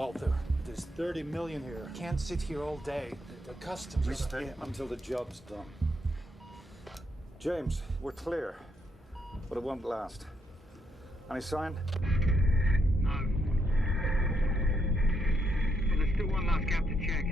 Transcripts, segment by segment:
Walter, there's 30 million here. Can't sit here all day. The customs... We stay until the job's done. James, we're clear, but it won't last. Any sign? No. But there's still one last gap to check.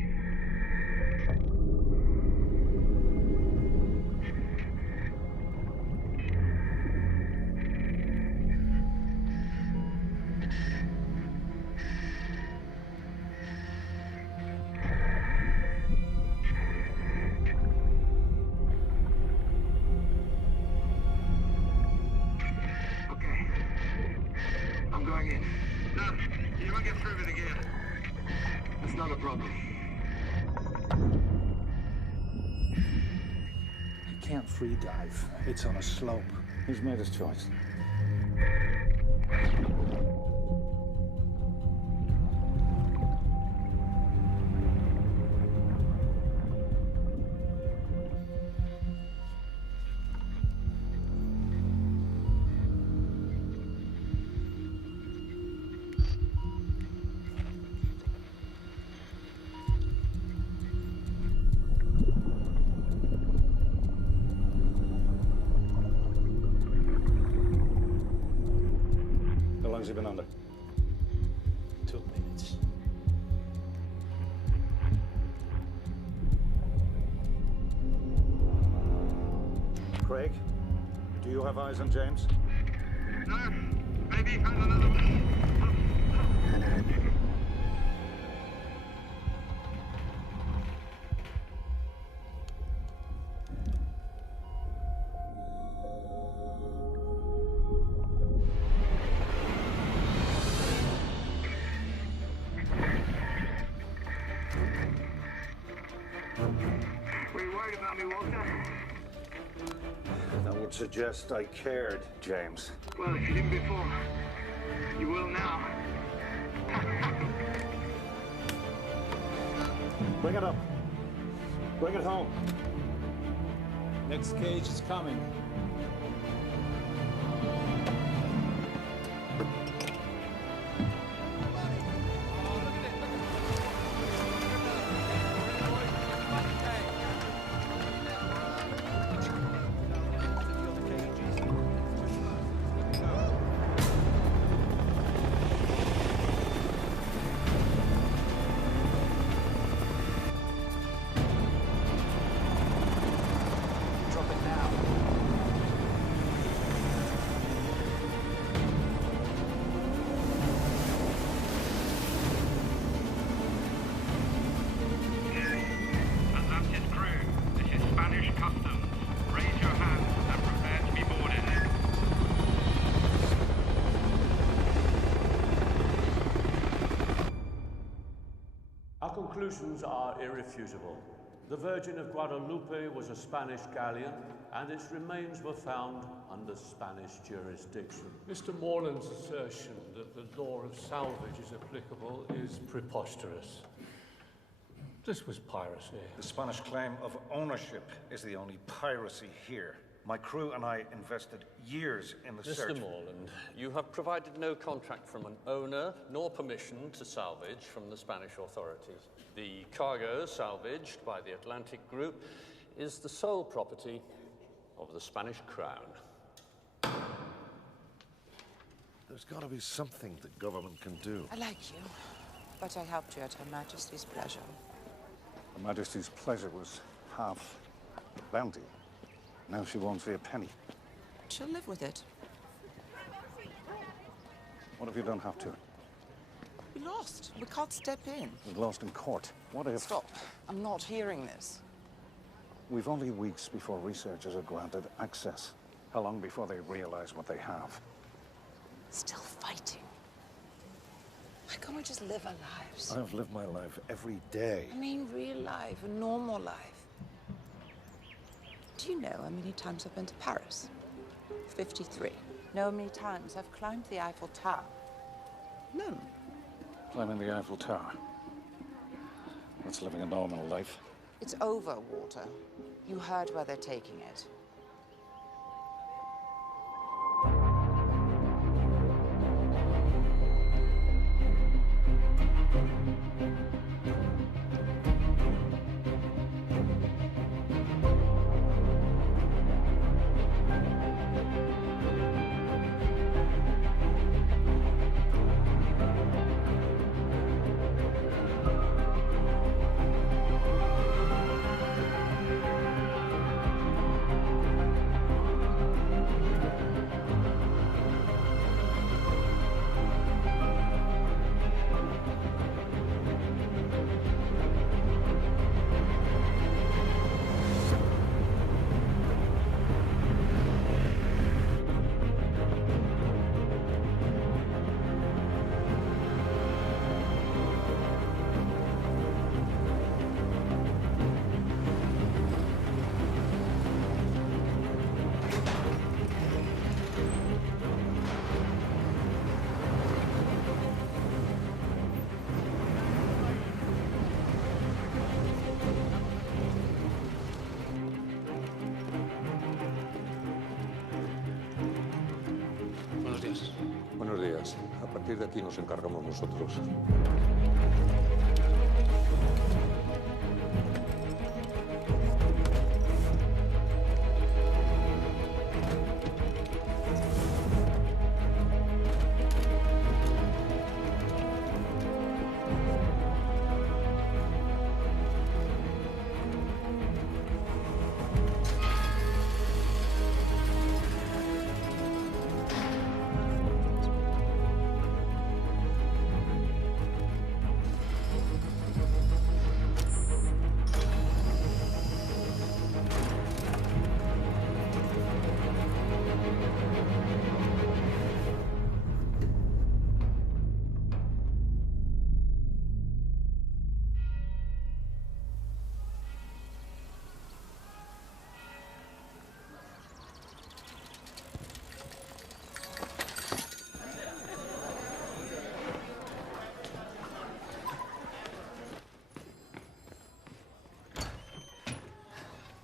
Free dive. It's on a slope. He's made his choice. How long's he been under? 2 minutes. Craig, do you have eyes on James? No, maybe he found another one. That would suggest I cared, James. Well, if you didn't before, you will now. Bring it up. Bring it home. Next cage is coming. Our conclusions are irrefutable. The Virgin of Guadalupe was a Spanish galleon, and its remains were found under Spanish jurisdiction. Mr. Morland's assertion that the law of salvage is applicable is preposterous. This was piracy. The Spanish claim of ownership is the only piracy here. My crew and I invested years in the search. Mr. Morland, you have provided no contract from an owner, nor permission to salvage from the Spanish authorities. The cargo salvaged by the Atlantic Group is the sole property of the Spanish Crown. There's got to be something the government can do. I like you, but I helped you at Her Majesty's pleasure. Her Majesty's pleasure was half the bounty. Now she won't see a penny. She'll live with it. What have you done have to? We lost. We can't step in. We lost in court. What if... Stop. I'm not hearing this. We've only weeks before researchers are granted access. How long before they realize what they have? Still fighting. Why can't we just live our lives? I've lived my life every day. I mean real life, a normal life. Do you know how many times I've been to Paris? 53. Know how many times I've climbed the Eiffel Tower? None. Climbing the Eiffel Tower. That's living a normal life. It's over, Walter. You heard where they're taking it. días. Buenos días. A partir de aquí nos encargamos nosotros.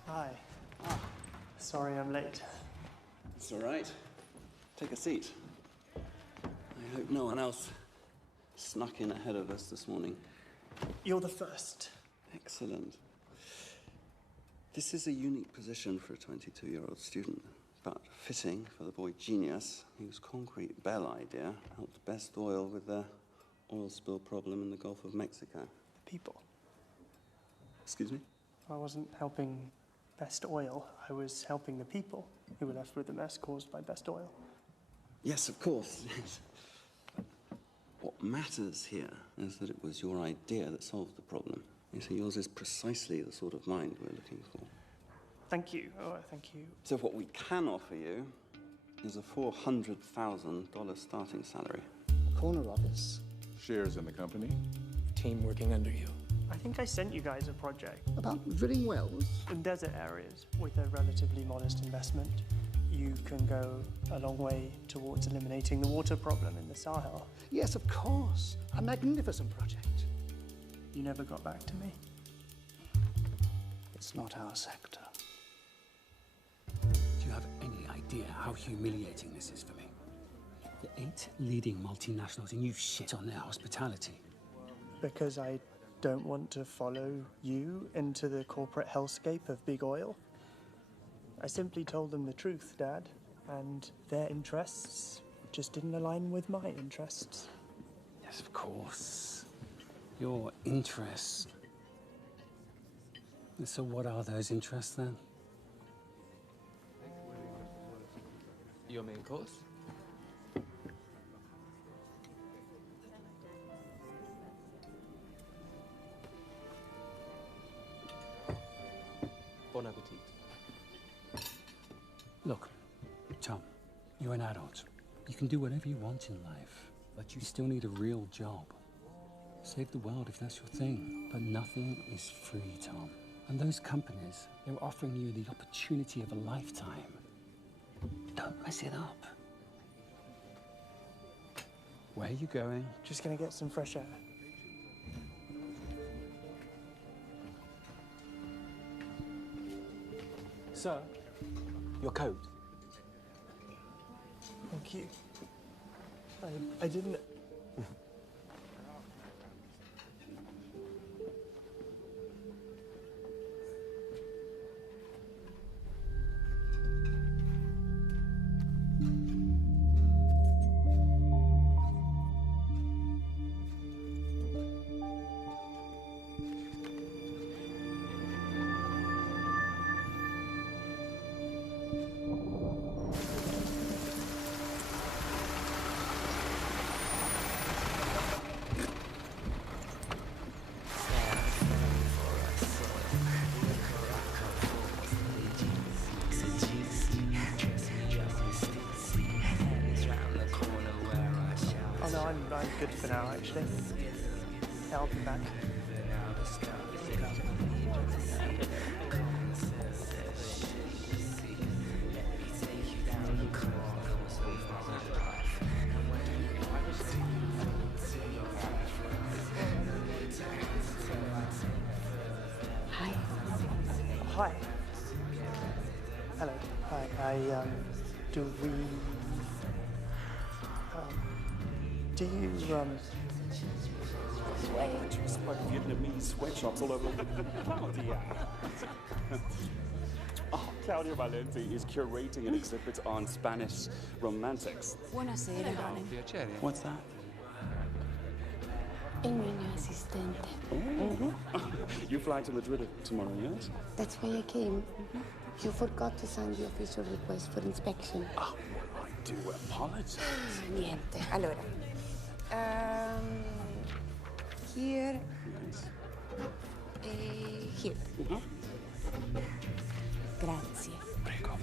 Hi. Sorry I'm late. It's all right. Take a seat. I hope no one else snuck in ahead of us this morning. You're the first. Excellent. This is a unique position for a 22-year-old student, but fitting for the boy genius whose concrete bell idea helped Best Oil with their oil spill problem in the Gulf of Mexico. The people. Excuse me? I wasn't helping Best Oil. I was helping the people who were left with the mess caused by Best Oil. Yes, of course. Yes. What matters here is that it was your idea that solved the problem. You see, yours is precisely the sort of mind we're looking for. Thank you. Oh, thank you. So what we can offer you is a $400,000 starting salary. Corner office. Shares in the company. Team working under you. I think I sent you guys a project. About drilling wells? In desert areas, with a relatively modest investment, you can go a long way towards eliminating the water problem in the Sahel. Yes, of course. A magnificent project. You never got back to me. It's not our sector. Do you have any idea how humiliating this is for me? The 8 leading multinationals and you shit on their hospitality. Because I don't want to follow you into the corporate hellscape of big oil. I simply told them the truth, Dad, and their interests just didn't align with my interests. Yes, of course. Your interests. So what are those interests then? Your main course? Bon appetit. Look, Tom, you're an adult. You can do whatever you want in life, but you still need a real job. Save the world if that's your thing, but nothing is free, Tom. And those companies, they're offering you the opportunity of a lifetime. Don't mess it up. Where are you going? Just gonna get some fresh air. Sir, your coat. Thank you. I didn't... Oh no, I'm good for now, actually. Yeah, I'll be back. Hi. Hi. Hello. Hi. Do we... Do you, Just like Vietnamese sweatshops all over. Oh, dear. Oh, Claudio Valenti is curating an exhibit on Spanish romantics. Buonasera, darling. What's that? Il mio assistente. You fly to Madrid tomorrow, yes? That's why I came. You forgot to sign the official request for inspection. Oh, I do apologize. Niente. Allora. Here. Here. Grazie. Prego.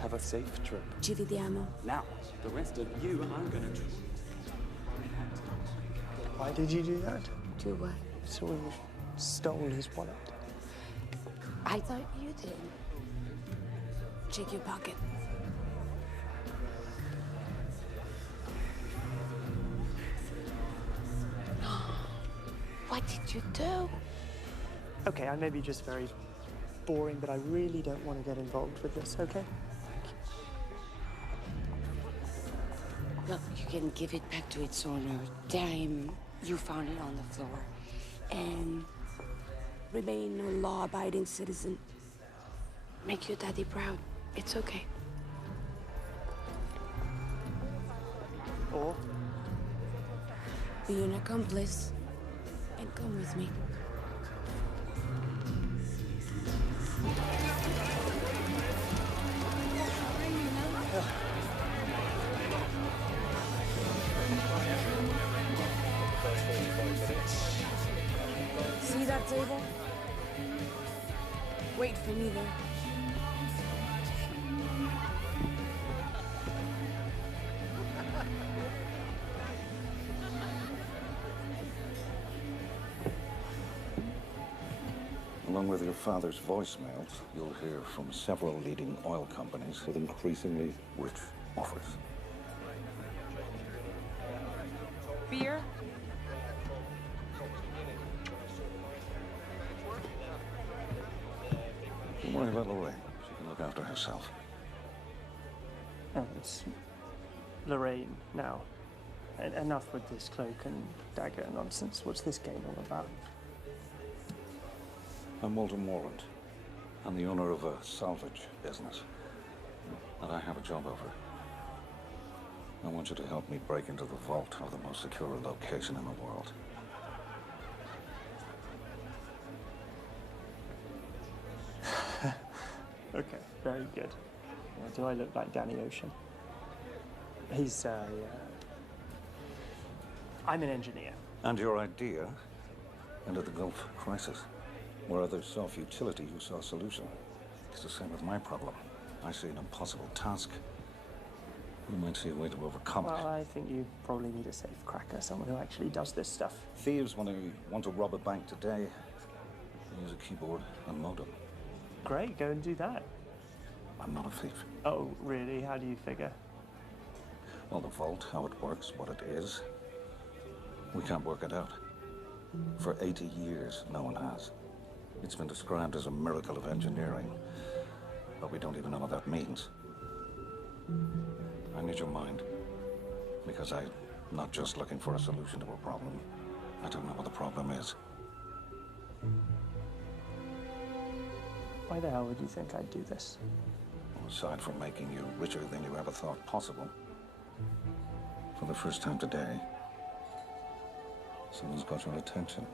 Have a safe trip. Ci vediamo. Now, the rest of you, I'm gonna do. Why did you do that? Do what? So you stole his wallet. I thought you did. Check your pocket. What did you do? Okay, I may be just very boring, but I really don't want to get involved with this, okay? Look, you can give it back to its owner. Time you found it on the floor. And remain a law-abiding citizen. Make your daddy proud. It's okay. Or? Be an accomplice and come with me. See that table? Wait for me there. Along with your father's voicemails, you'll hear from several leading oil companies with increasingly rich offers. Beer? Don't worry about Lorraine. She can look after herself. Oh, it's Lorraine now. Enough with this cloak and dagger nonsense. What's this game all about? I'm Walter Morland. I'm the owner of a salvage business. And I have a job offer. I want you to help me break into the vault of the most secure location in the world. Okay, very good. Do I look like Danny Ocean? He's, I'm an engineer. And your idea ended the Gulf crisis. Where others saw futility, you saw a solution. It's the same with my problem. I see an impossible task. You might see a way to overcome it. Well, I think you probably need a safe cracker, someone who actually does this stuff. Thieves, when they want to rob a bank today, they use a keyboard and modem. Great, go and do that. I'm not a thief. Oh, really? How do you figure? Well, the vault, how it works, what it is, we can't work it out. For 80 years, no one has. It's been described as a miracle of engineering, but we don't even know what that means. I need your mind, because I'm not just looking for a solution to a problem. I don't know what the problem is. Why the hell would you think I'd do this? Well, aside from making you richer than you ever thought possible, for the first time today, someone's got your attention.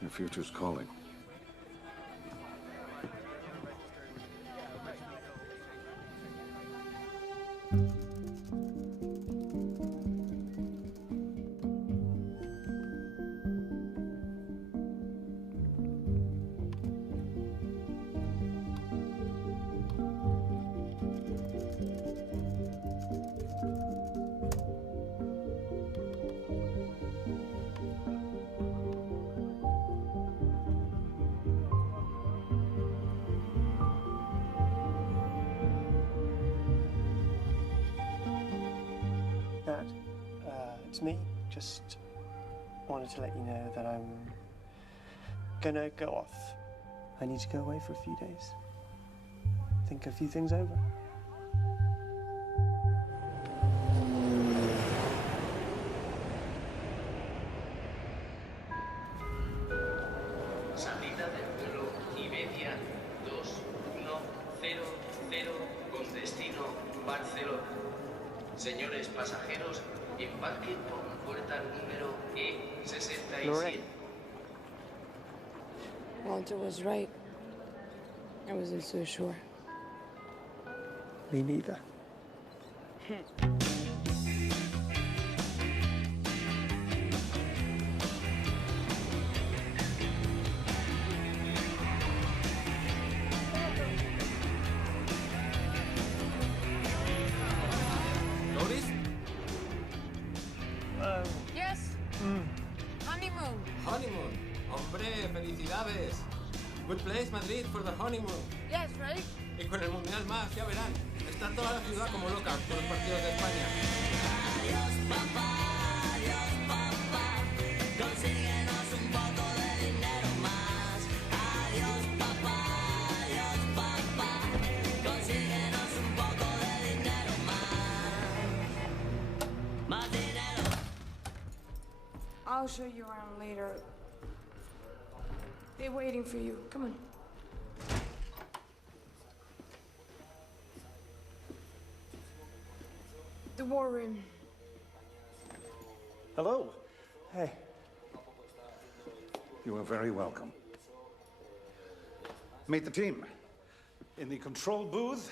Your future's calling. It's me. Just wanted to let you know that I'm gonna go off. I need to go away for a few days. Think a few things over. Salida del vuelo Iberia 2100 con destino Barcelona. Señores pasajeros, embarquen por la puerta número E67. Walter was right. I wasn't so sure. Me neither. Loris? Yes? Honeymoon. Honeymoon. Hombre, felicidades. Good place, Madrid, for the honeymoon. Yes, right? Y con el Mundial más, ya verán. Está toda la ciudad como loca con los partidos de España. Adiós, papá, consíguenos un poco de dinero más. Adiós, papá, consíguenos un poco de dinero más. Más dinero. I'll show you around later. They're waiting for you. Come on. The war room. Hello. Hey. You are very welcome. Meet the team. In the control booth,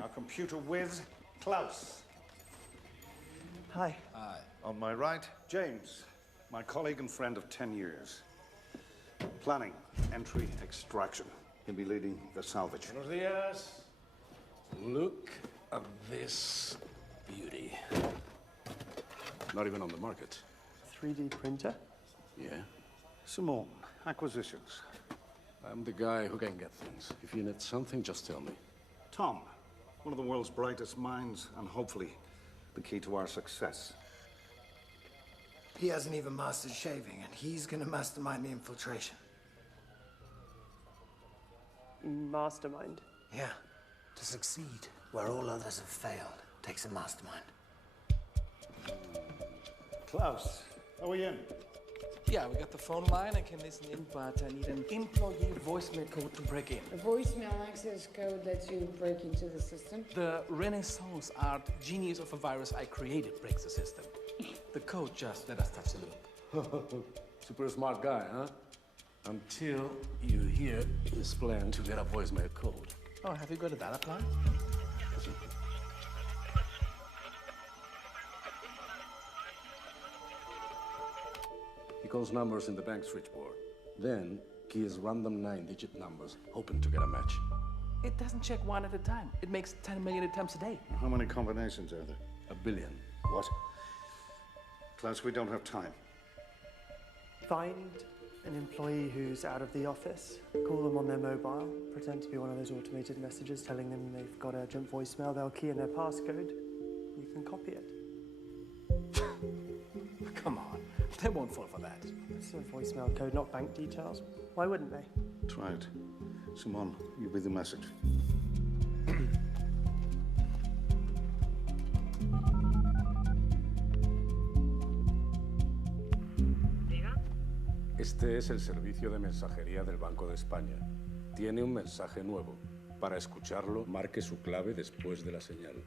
our computer whiz, Klaus. Hi. Hi. On my right, James, my colleague and friend of 10 years. Planning, entry, extraction. He'll be leading the salvage. Buenos días. Look at this beauty. Not even on the market. 3D printer? Yeah. Simone, acquisitions. I'm the guy who can get things. If you need something, just tell me. Tom, one of the world's brightest minds, and hopefully the key to our success. He hasn't even mastered shaving, and he's gonna mastermind the infiltration. Mastermind? Yeah. To succeed where all others have failed takes a mastermind. Klaus, are we in? Yeah, we got the phone line. I can listen in, but I need an employee voicemail code to break in. A voicemail access code lets you break into the system. The Renaissance art genius of a virus I created breaks the system. The code just let us touch the loop. Super smart guy, huh? Until you hear his plan to get a voicemail code. Oh, have you got a data plan? He calls numbers in the bank switchboard. Then keys random 9-digit numbers, hoping to get a match. It doesn't check one at a time. It makes 10 million attempts a day. How many combinations are there? 1 billion. What? Klaus, we don't have time. Find an employee who's out of the office, call them on their mobile, pretend to be one of those automated messages telling them they've got urgent voicemail, they'll key in their passcode, you can copy it. Come on, they won't fall for that. It's a voicemail code, not bank details. Why wouldn't they? Try it. Simone, you be the message. Este es el servicio de mensajería del Banco de España. Tiene un mensaje nuevo. Para escucharlo, marque su clave después de la señal.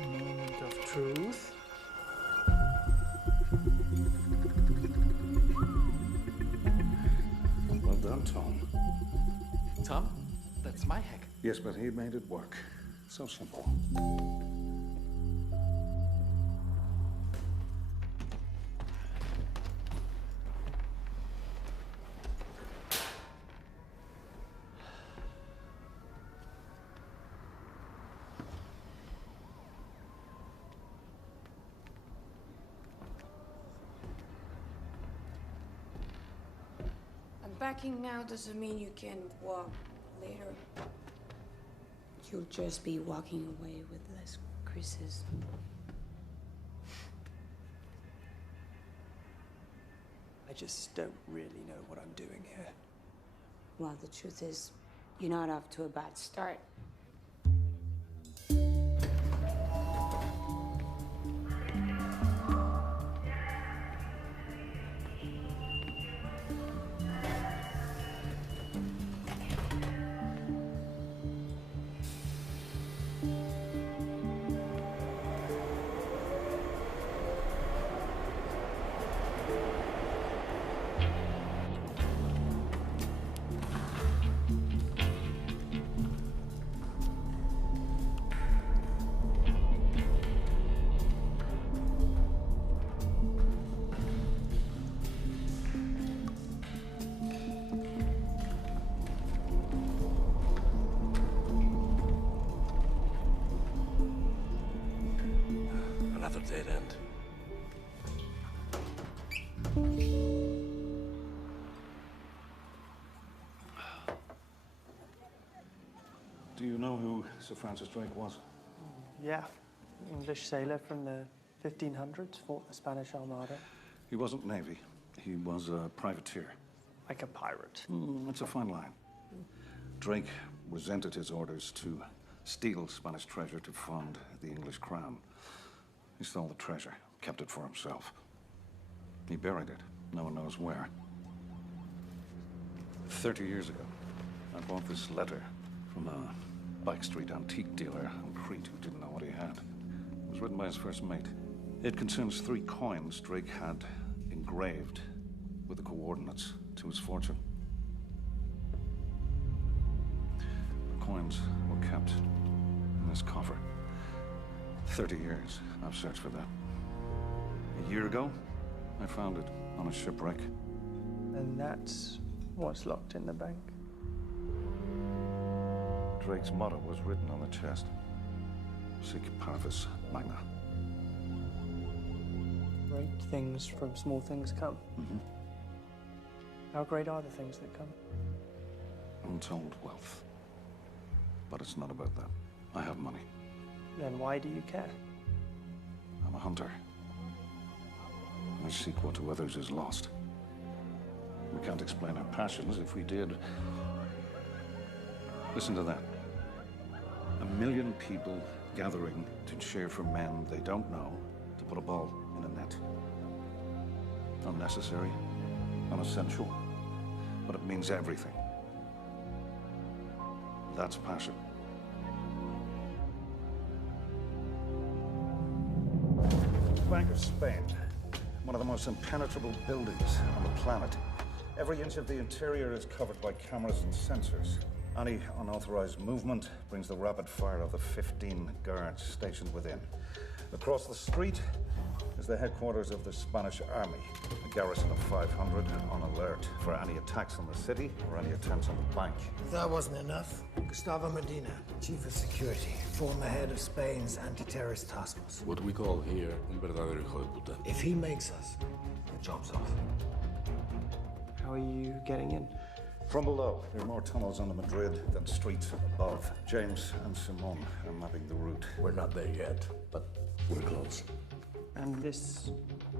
Moment of truth. Well done, Tom. Tom, that's my hack. Yes, but he made it work. So simple. backing now doesn't mean you can walk later. You'll just be walking away with less creases. I just don't really know what I'm doing here. Well, the truth is, you're not off to a bad start. Another dead end. Do you know who Sir Francis Drake was? Yeah, English sailor from the 1500s, fought the Spanish Armada. He wasn't Navy. He was a privateer. Like a pirate. It's a fine line. Drake resented his orders to steal Spanish treasure to fund the English crown. He stole the treasure, kept it for himself. He buried it. No one knows where. 30 years ago, I bought this letter from a Bike Street antique dealer on Crete who didn't know what he had. It was written by his first mate. It concerns 3 coins Drake had engraved with the coordinates to his fortune. The coins were kept in this coffer. 30 years I've searched for that. A year ago, I found it on a shipwreck. And that's what's locked in the bank. Drake's motto was written on the chest. Sic parvis magna. Great things from small things come. How great are the things that come? Untold wealth. But it's not about that. I have money. Then why do you care? I'm a hunter. I seek what to others is lost. We can't explain our passions. If we did... Listen to that. 1 million people gathering to cheer for men they don't know to put a ball in a net. Unnecessary, unessential, but it means everything. That's passion. Bank of Spain, one of the most impenetrable buildings on the planet. Every inch of the interior is covered by cameras and sensors. Any unauthorized movement brings the rapid fire of the 15 guards stationed within. Across the street is the headquarters of the Spanish Army, a garrison of 500 on alert for any attacks on the city or any attempts on the bank. If that wasn't enough, Gustavo Medina, Chief of Security, former head of Spain's anti-terrorist task force. What we call here un verdadero hijo de puta. If he makes us, the job's off. How are you getting in? From below. There are more tunnels under Madrid than streets above. James and Simone are mapping the route. We're not there yet, but we're close. And this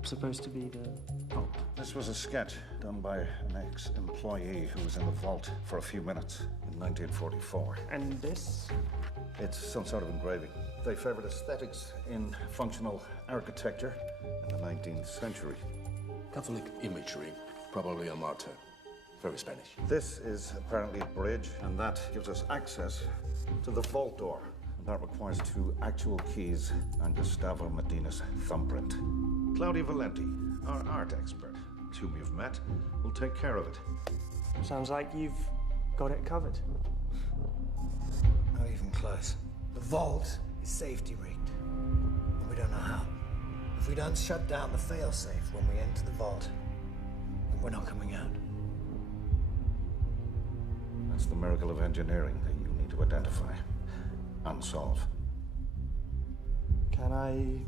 supposed to be the vault? This was a sketch done by an ex-employee who was in the vault for a few minutes in 1944. And this? It's some sort of engraving. They favored aesthetics in functional architecture in the 19th century. Catholic imagery, probably a martyr. Very Spanish. This is apparently a bridge, and that gives us access to the vault door. And that requires 2 actual keys and Gustavo Medina's thumbprint. Claudia Valenti, our art expert, whom you've met, will take care of it. Sounds like you've got it covered. Not even close. The vault is safety rigged, and we don't know how. If we don't shut down the failsafe when we enter the vault, then we're not coming out. That's the miracle of engineering that you need to identify and solve. Can I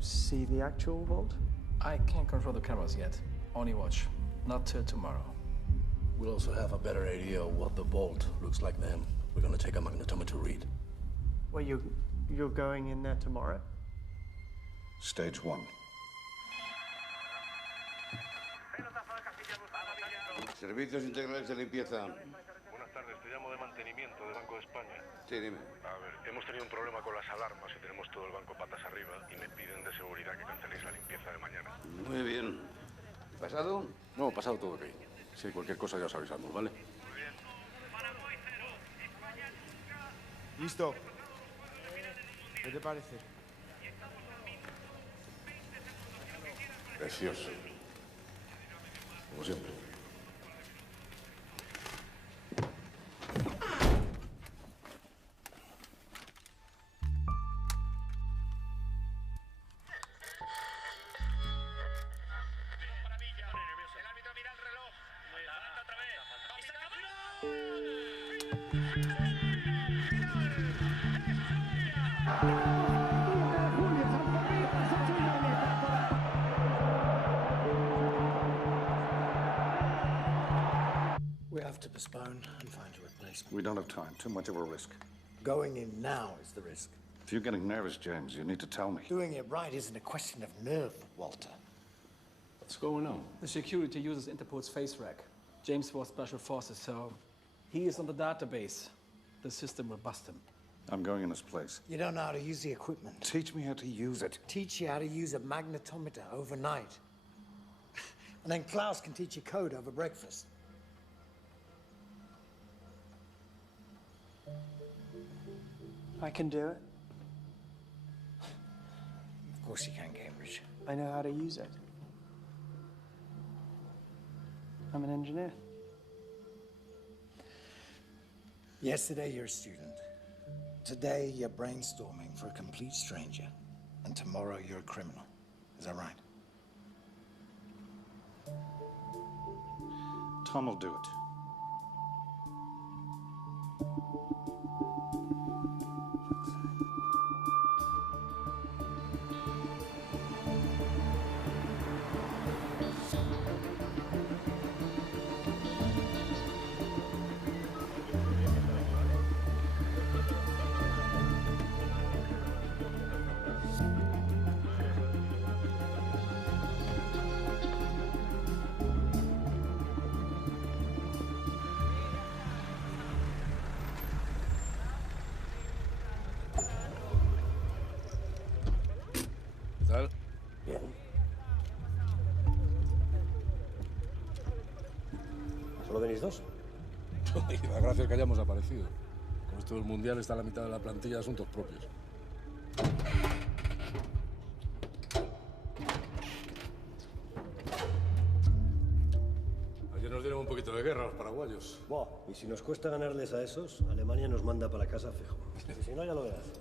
see the actual vault? I can't control the cameras yet. Only watch. Not till tomorrow. We'll also have a better idea of what the vault looks like then. We're gonna take a magnetometer read. Well, you're going in there tomorrow? Stage 1. Servicios integrales de limpieza. Buenas tardes, te llamo de mantenimiento del Banco de España. Sí, dime. A ver, hemos tenido un problema con las alarmas y tenemos todo el banco patas arriba y me piden de seguridad que canceléis la limpieza de mañana. Muy bien. ¿Pasado? No, pasado todo ok. Si hay cualquier cosa ya os avisamos, ¿vale? Listo. ¿Qué te parece? Precioso. Como siempre. We have to postpone and find a replacement. We don't have time. Too much of a risk. Going in now is the risk. If you're getting nervous, James, you need to tell me. Doing it right isn't a question of nerve, Walter. What's going on? The security uses Interpol's face rack. James was Special Forces, so he is on the database. The system will bust him. I'm going in his place. You don't know how to use the equipment. Teach me how to use it. Teach you how to use a magnetometer overnight. And then Klaus can teach you code over breakfast. I can do it. Of course you can, Cambridge. I know how to use it. I'm an engineer. Yesterday you're a student. Today you're brainstorming for a complete stranger. And tomorrow you're a criminal. Is that right? Tom will do it. ¿Qué tal? Bien. ¿Solo venís dos? Y la gracia es que hayamos aparecido. Con esto del mundial está la mitad de la plantilla de asuntos propios. Ayer nos dieron un poquito de guerra a los paraguayos. Buah, y si nos cuesta ganarles a esos, Alemania nos manda para casa fijo. Y si no, ya lo verás.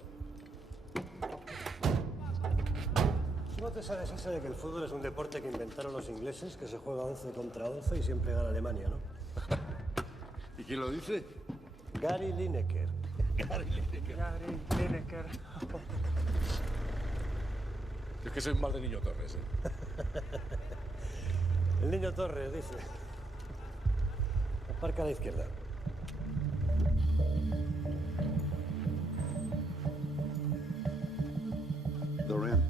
¿No te sabes esa de que el fútbol es un deporte que inventaron los ingleses, que se juega 11 contra 11 y siempre gana Alemania, ¿no? ¿Y quién lo dice? Gary Lineker. Gary Lineker. Gary Lineker. Es que soy mal de Niño Torres, ¿eh? El niño Torres dice. Aparca a la izquierda. They're in.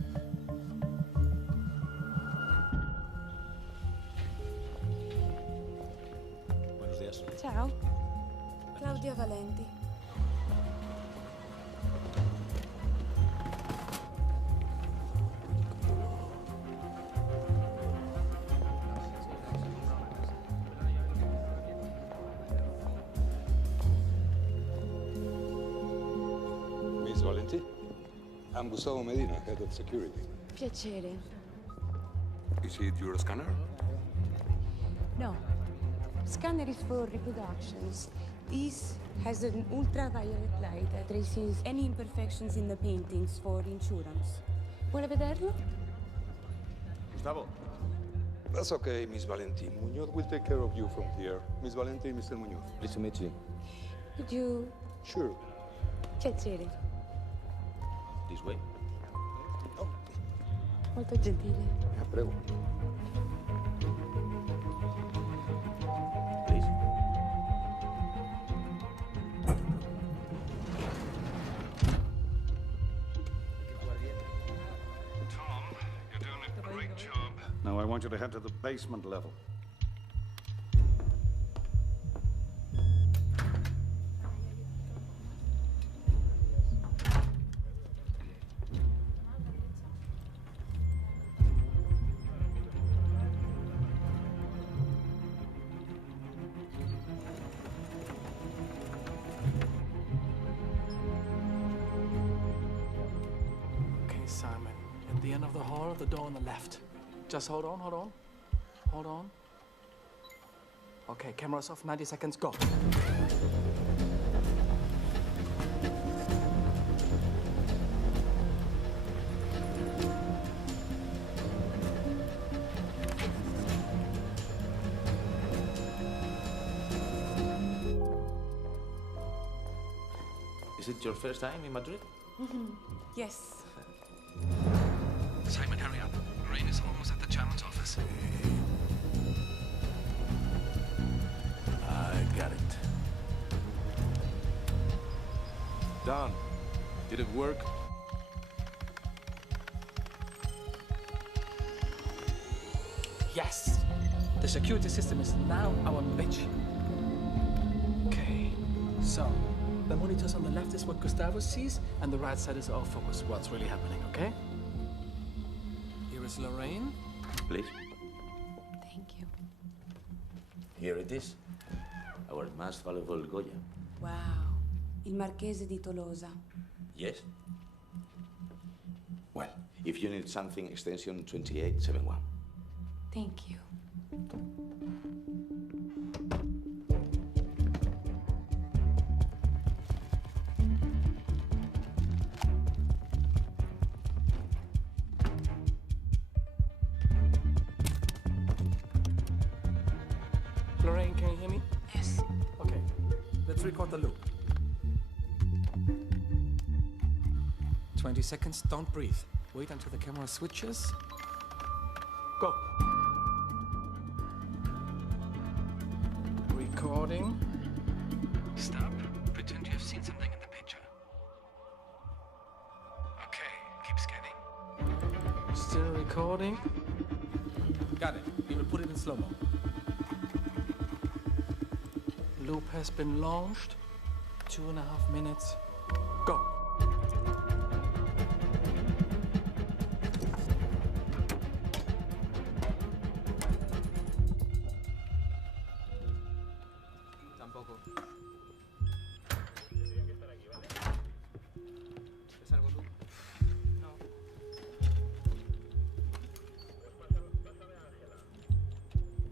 Buenos días. Ciao. Claudia Valenti. Miss Valenti? I'm Gustavo Medina, head of security. Piacere. Is it your scanner? No. Scanner is for reproductions. This has an ultraviolet light that traces any imperfections in the paintings for insurance. Vuole vederlo? Gustavo. That's okay, Miss Valenti. Muñoz will take care of you from here. Miss Valenti, Mr. Muñoz. Pleased to meet you. Could you... Sure. Piacere. This way. Molto gentile. Prego. Please. Now I want you to head to the basement level. Simon. At the end of the hall, the door on the left. Just hold on, hold on. Hold on. Okay, cameras off, 90 seconds, go. Is it your first time in Madrid? Yes. Simon, hurry up. Lorraine is almost at the chairman's office. I got it. Don, did it work? Yes! The security system is now our bitch. Okay, so the monitors on the left is what Gustavo sees, and the right side is our focus, what's really happening, okay? Here is Lorraine. Please. Thank you. Here it is. Our most valuable Goya. Wow. Il Marchese di Tolosa. Yes? Well, if you need something, extension 2871. Thank you. Lorraine, can you hear me? Yes. Okay, let's record the loop. 20 seconds, don't breathe. Wait until the camera switches. Go. Recording. Stop. Pretend you have seen something in the picture. Okay, keep scanning. Still recording. Got it. We will put it in slow-mo. Loop has been launched. 2.5 minutes. Go. Tampoco. ¿Es algo tú? No.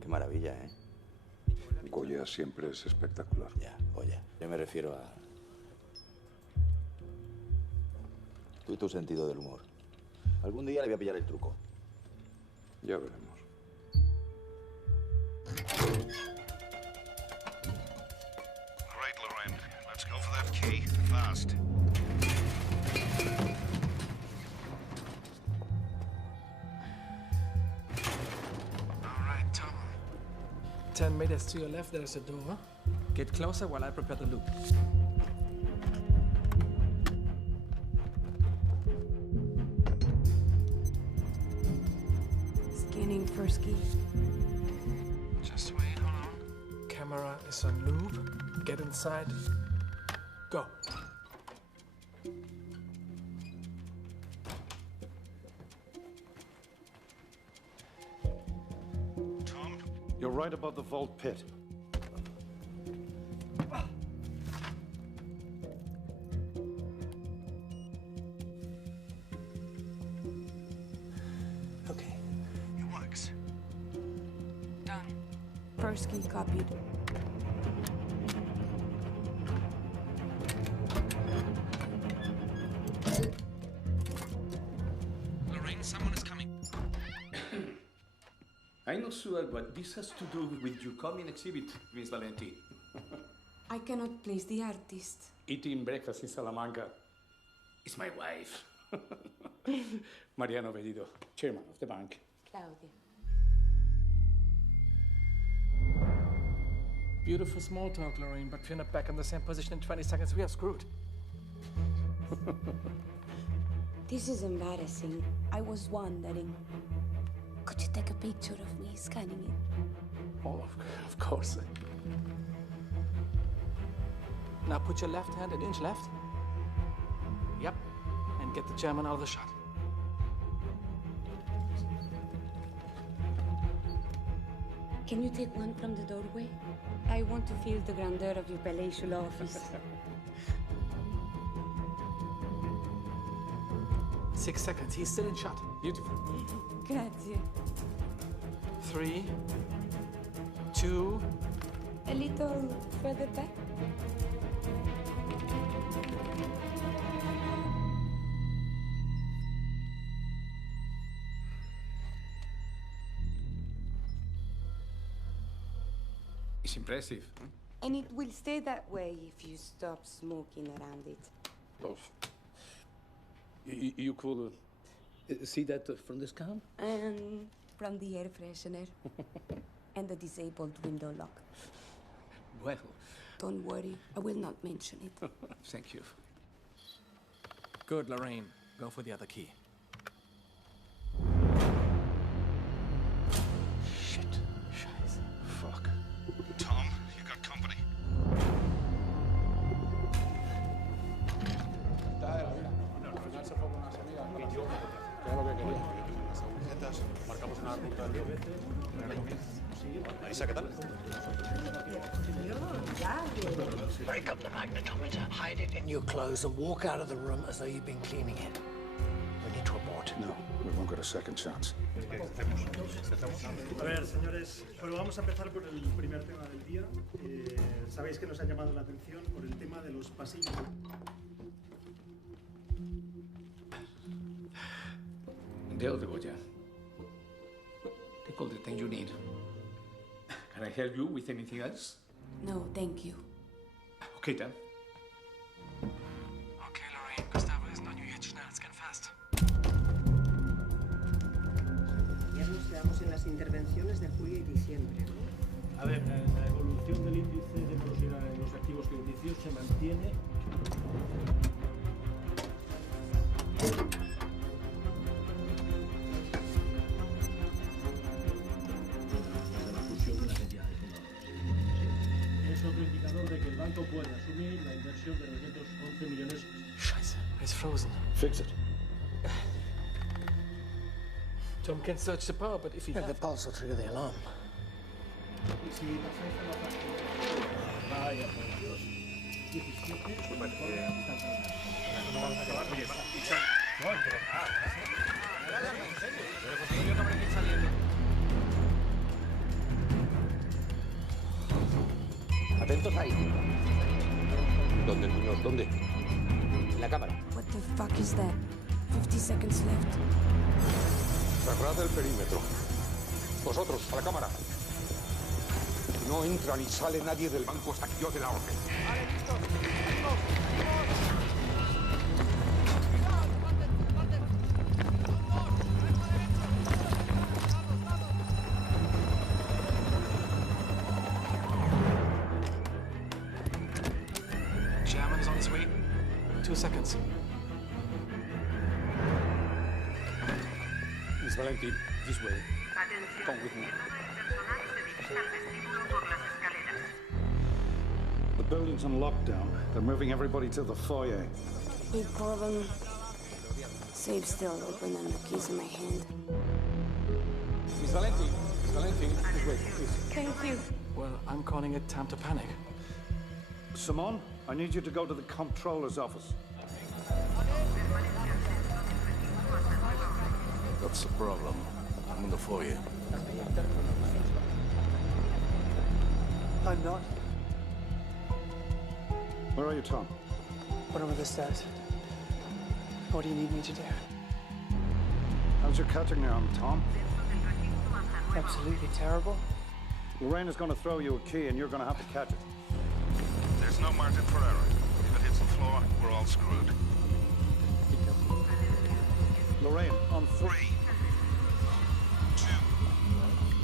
Qué maravilla, ¿eh? Goya siempre es espectacular. Ya, Goya. Yo me refiero a... Tú y tu sentido del humor. Algún día le voy a pillar el truco. Ya veremos. Great, Lorraine. Let's go for that key. Fast. All right, Tom. 10 meters to your left, there's a door. Get closer while I prepare the loop. Scanning first key. Just wait, hold on. Camera is on loop. Get inside. Go. Tom, you're right above the vault pit. Okay. It works. Done. First key copied. Lorraine, someone is coming. I'm not sure what this has to do with your coming exhibit, Miss Valenti. I cannot place the artist. Eating breakfast in Salamanca is my wife. Mariano Bellido, chairman of the bank. Claudia. Beautiful small talk, Lorraine, but if you're not back in the same position in 20 seconds, we are screwed. This is embarrassing. I was wondering. Could you take a picture of me scanning it? Oh, of course. Now put your left hand an inch left. Yep. And get the German out of the shot. Can you take one from the doorway? I want to feel the grandeur of your palatial office. 6 seconds. He's still in shot. Beautiful. Grazie. 3, 2. A little further back. It's impressive. And it will stay that way if you stop smoking around it. Oh. You could see that from the scan? And from the air freshener. And the disabled window lock. Well. Don't worry, I will not mention it. Thank you. Good, Lorraine. Go for the other key. Shit. Scheiße. Fuck. Tom, you got company. Marisa, ¿qué tal? Break up the magnetometer, hide it in your clothes, and walk out of the room as though you've been cleaning it. We need to abort. No, we won't get a second chance. A ver, señores, bueno, vamos a empezar por el primer tema del día. Sabéis que nos ha llamado la atención por el tema de los pasillos. They'll do it, yeah. Take all the things you need. Can I help you with anything else? No, thank you. Okay, then. Okay, Lorraine. Gustavo ist noch nicht schnell. It's getting fast. Ya nos quedamos en las intervenciones de julio y diciembre, ¿no? A ver, la evolución del índice de morosidad en los activos crediticios se mantiene. Es otro indicador de que el banco puede asumir la inversión de 911 millones. Scheiße. It's frozen. Fix it. Tom can search the power, but if he... Yeah, the pulse will trigger the alarm. Y si pasáis a la página... Vaya, por Dios. 17. Atentos ahí. ¿Dónde, Muñoz? ¿Dónde? En la cámara. What the fuck is that? 50 seconds left. Cerrad el perímetro. Vosotros, a la cámara. No entra ni sale nadie del banco hasta que yo dé la orden. Vale, listos. German is on his way. 2 seconds. Miss Valentine, this way. Come with me. The building's on lockdown. They're moving everybody to the foyer. Big problem. Safe still open and the keys in my hand. Miss Valentine, this way, please. Thank you. Well, I'm calling it time to panic. Simone, I need you to go to the comptroller's office. That's the problem. I'm in the foyer. I'm not. Where are you, Tom? Bottom of the stairs. What do you need me to do? How's your catching arm, Tom? Absolutely terrible. Lorraine is going to throw you a key and you're going to have to catch it. There's no margin for error. If it hits the floor, we're all screwed. Lorraine, on 3, 2,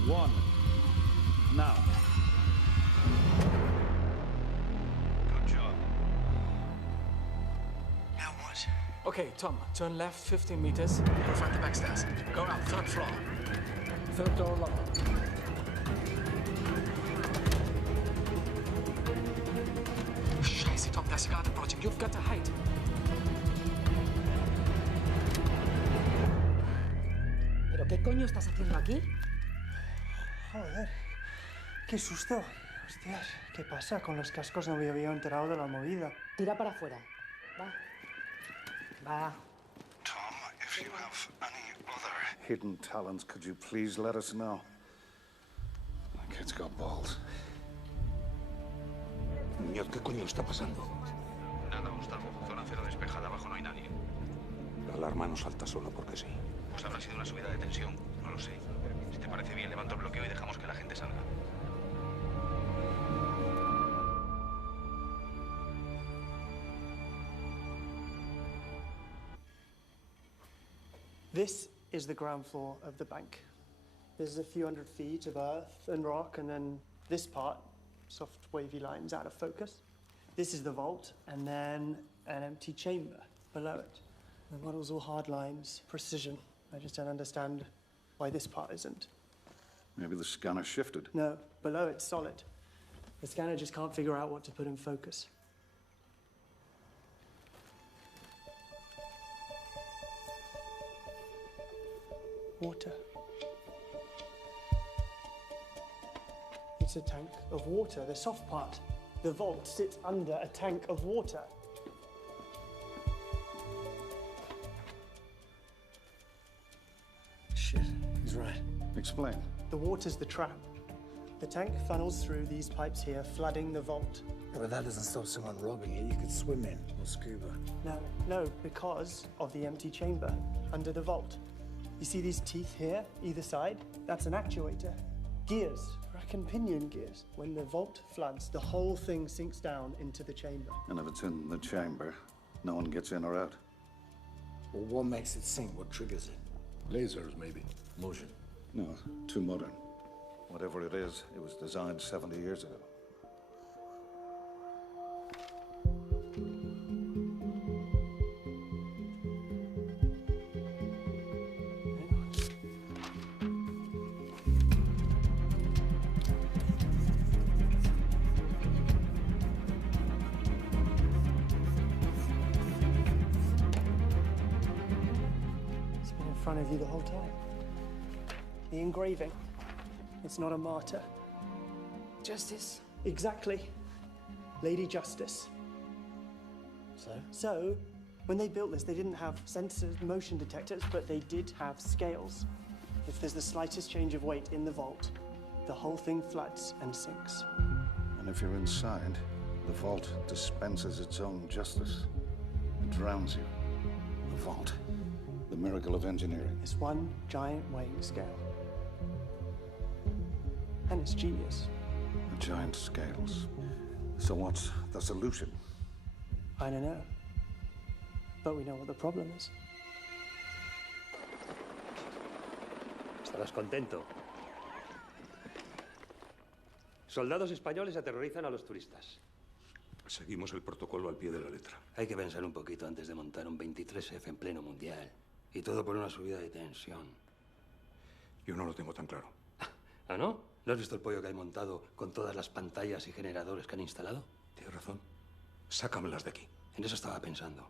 1. Now. Good job. Now what? Okay, Tom, turn left 15 meters. You'll find the back stairs. Go out, 3rd floor. Third door locked. Scheiße, Tom, there's a guard approaching. You've got to hide. ¿Pero qué coño estás haciendo aquí? Joder, qué susto. Hostias, ¿qué pasa? Con los cascos no me había enterado de la movida. Tira para afuera. Va. Va. Tom, if you have any other hidden talents, could you please let us know? The kid's got balls. Muñoz, ¿qué coño está pasando? Nada, Gustavo. Zona cero despejada, abajo no hay nadie. La alarma no salta sola porque sí. Pues habrá sido una subida de tensión, no lo sé. Si te parece bien, levanto el bloqueo y dejamos que la gente salga. This is the ground floor of the bank. There's a few hundred feet of earth and rock, and then this part, soft wavy lines out of focus. This is the vault, and then an empty chamber below it. The model's all hard lines, precision. I just don't understand why this part isn't. Maybe the scanner shifted. No, below it's solid. The scanner just can't figure out what to put in focus. Water. It's a tank of water, the soft part. The vault sits under a tank of water. Shit, he's right. Explain. The water's the trap. The tank funnels through these pipes here, flooding the vault. Yeah, but that doesn't stop someone robbing it. You could swim in or scuba. No, because of the empty chamber under the vault. You see these teeth here, either side? That's an actuator. Gears, rack and pinion gears. When the vault floods, the whole thing sinks down into the chamber. And if it's in the chamber, no one gets in or out. Well, what makes it sink? What triggers it? Lasers, maybe. Motion. No, too modern. Whatever it is, it was designed 70 years ago. It's been in front of you the whole time. The engraving. It's not a martyr. Justice. Exactly. Lady Justice. So, when they built this, they didn't have sensors, motion detectors, but they did have scales. If there's the slightest change of weight in the vault, the whole thing floods and sinks. And if you're inside, the vault dispenses its own justice. It drowns you. The vault. The miracle of engineering. It's one giant weighing scale. And it's genius. The giant scales. So what's the solution? I don't know. But we know what the problem is. Estarás contento. Soldados españoles aterrorizan a los turistas. Seguimos el protocolo al pie de la letra. Hay que pensar un poquito antes de montar un 23F en pleno mundial. Y todo por una subida de tensión. Yo no lo tengo tan claro. ¿Ah, no? ¿No has visto el pollo que hay montado con todas las pantallas y generadores que han instalado? Tienes razón. Sácamelas de aquí. En eso estaba pensando.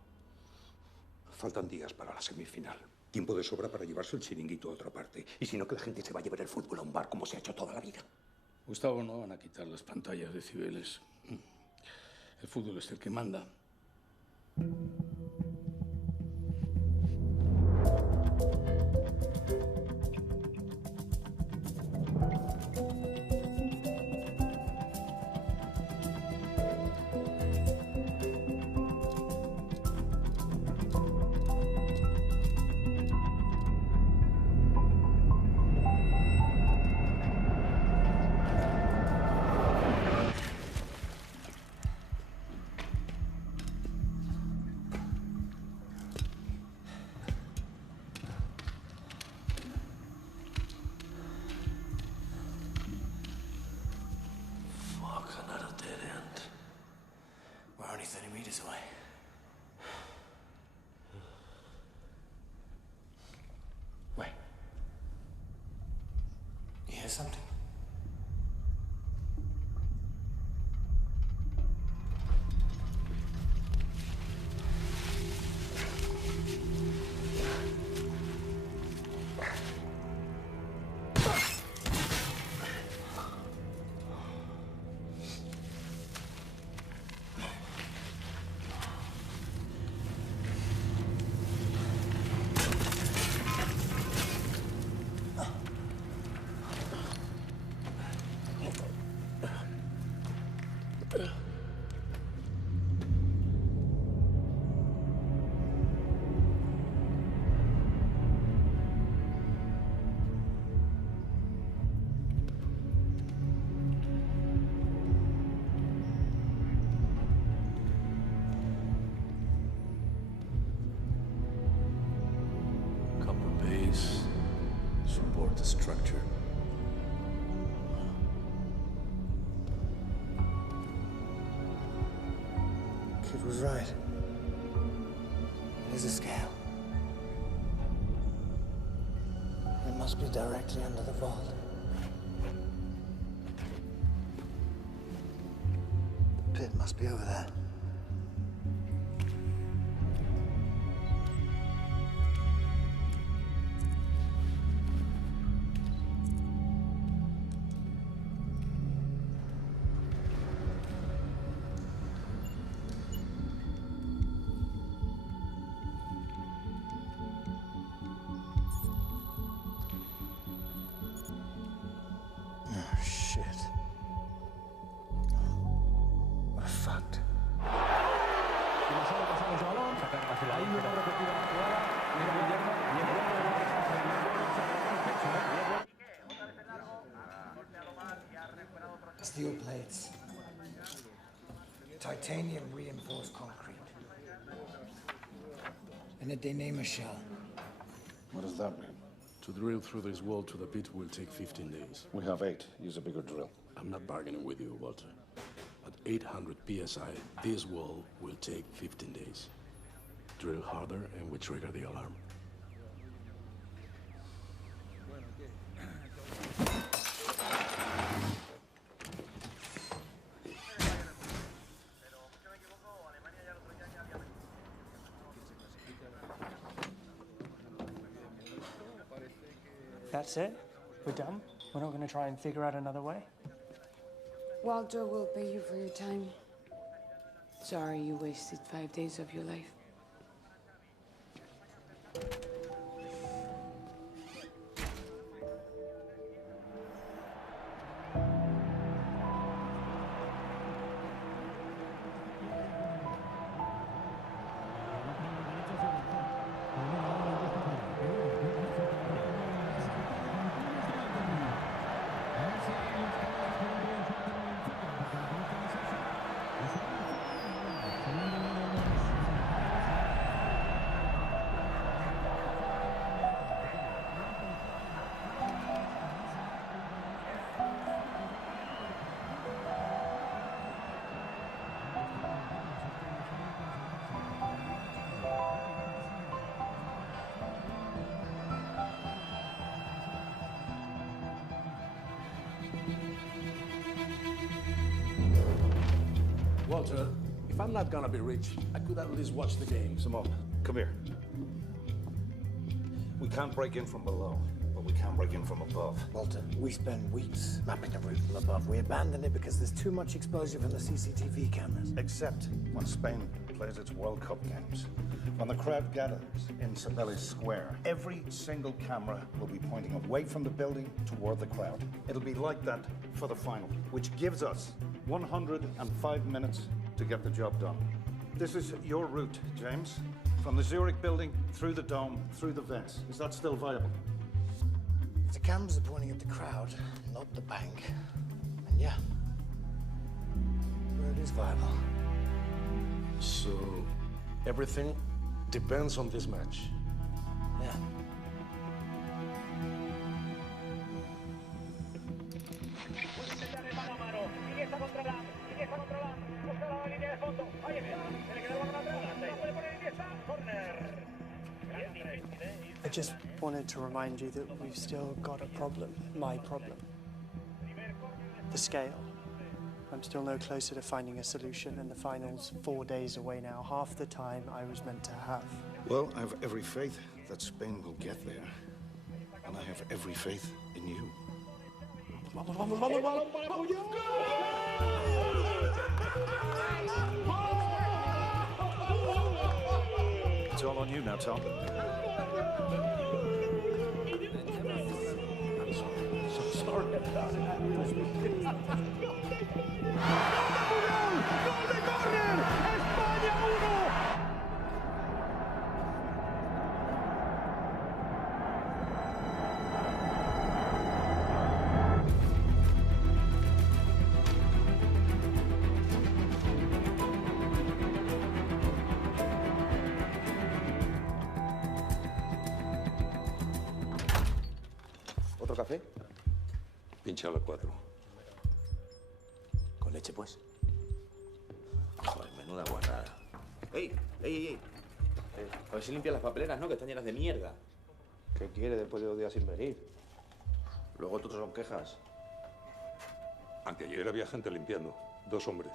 Faltan días para la semifinal. Tiempo de sobra para llevarse el chiringuito a otra parte. Y si no, que la gente se va a llevar el fútbol a un bar como se ha hecho toda la vida. Gustavo, no van a quitar las pantallas de Cibeles. El fútbol es el que manda. something? Support the structure. Kid was right. It is a scale. It must be directly under the vault. The pit must be over there. Steel plates. Titanium reinforced concrete. And a denema shell. What does that mean? To drill through this wall to the pit will take 15 days. We have 8. Use a bigger drill. I'm not bargaining with you, Walter. At 800 psi, this wall will take 15 days. Drill harder and we trigger the alarm. That's it? We're done? We're not going to try and figure out another way? Walter will pay you for your time. Sorry you wasted 5 days of your life. Walter, if I'm not gonna be rich, I could at least watch the game. Simone, come here. We can't break in from below, but we can break in from above. Walter, we spend weeks mapping the roof from above. We abandon it because there's too much exposure from the CCTV cameras. Except when Spain plays its World Cup games. When the crowd gathers in Cibeles Square, every single camera will be pointing away from the building toward the crowd. It'll be like that for the final, which gives us 105 minutes to get the job done. This is your route, James. From the Zurich building, through the dome, through the vents. Is that still viable? If the cameras are pointing at the crowd, not the bank, and yeah, road is viable. So, everything depends on this match. Yeah. I just wanted to remind you that we've still got a problem. My problem. the scale. I'm still no closer to finding a solution, and the final's 4 days away now, half the time I was meant to have. Well, I have every faith that Spain will get there. And I have every faith in you. Vamos, vamos, vamos, vamos, vamos. It's all on you now, Tom. So sorry about ¿Otro café? Pincha las 4. Con leche, pues. Joder, menuda guarrada. ¡Ey! ¡Ey, ey, ey! A ver si limpian las papeleras, ¿no? Que están llenas de mierda. ¿Qué quiere después de 2 días sin venir? Luego otros son quejas. Anteayer había gente limpiando. 2 hombres.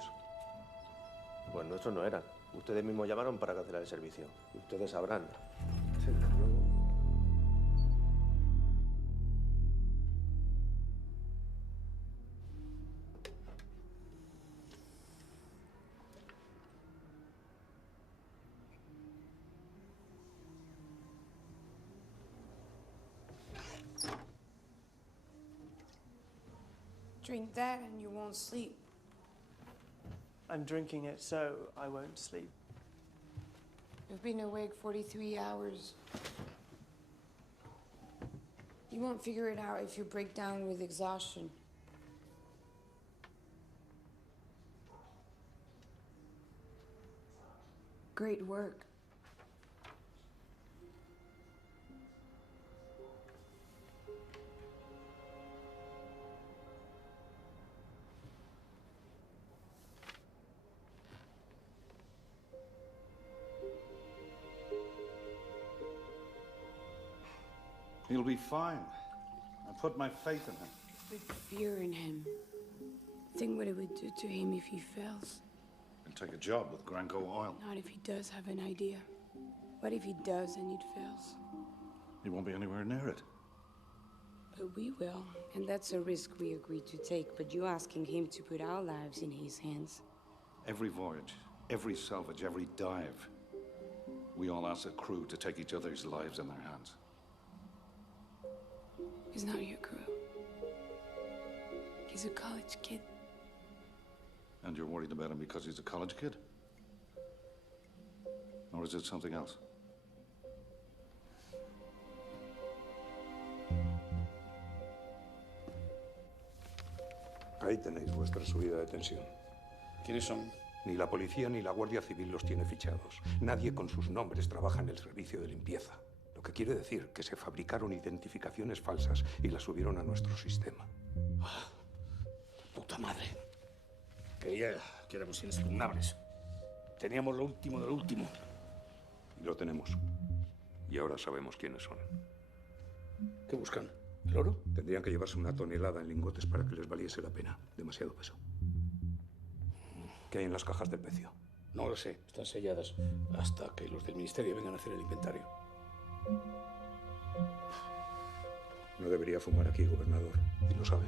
Pues nuestros no eran. Ustedes mismos llamaron para cancelar el servicio. Ustedes sabrán. Drink that and you won't sleep. I'm drinking it so I won't sleep. You've been awake 43 hours. You won't figure it out if you break down with exhaustion. Great work. He'll be fine. I put my faith in him. Big fear in him. Think what it would do to him if he fails. He'll take a job with Granco Oil. Not if he does have an idea. What if he does and it fails? He won't be anywhere near it. But we will, and that's a risk we agreed to take, but you asking him to put our lives in his hands. Every voyage, every salvage, every dive, we all ask a crew to take each other's lives in their hands. He's not your crew. He's a college kid. And you're worried about him because he's a college kid? Or is it something else? Ahí tenéis vuestra subida de tensión. ¿Quiénes son? Ni la policía ni la Guardia Civil los tiene fichados. Nadie con sus nombres trabaja en el servicio de limpieza. Lo que quiere decir que se fabricaron identificaciones falsas y las subieron a nuestro sistema. Puta madre. Creía que éramos inexpugnables. Teníamos lo último de lo último. Y lo tenemos. Y ahora sabemos quiénes son. ¿Qué buscan? ¿El oro? Tendrían que llevarse 1 tonelada en lingotes para que les valiese la pena. Demasiado peso. ¿Qué hay en las cajas del pecio? No lo sé. Están selladas hasta que los del ministerio vengan a hacer el inventario. No debería fumar aquí, gobernador. Y lo sabe.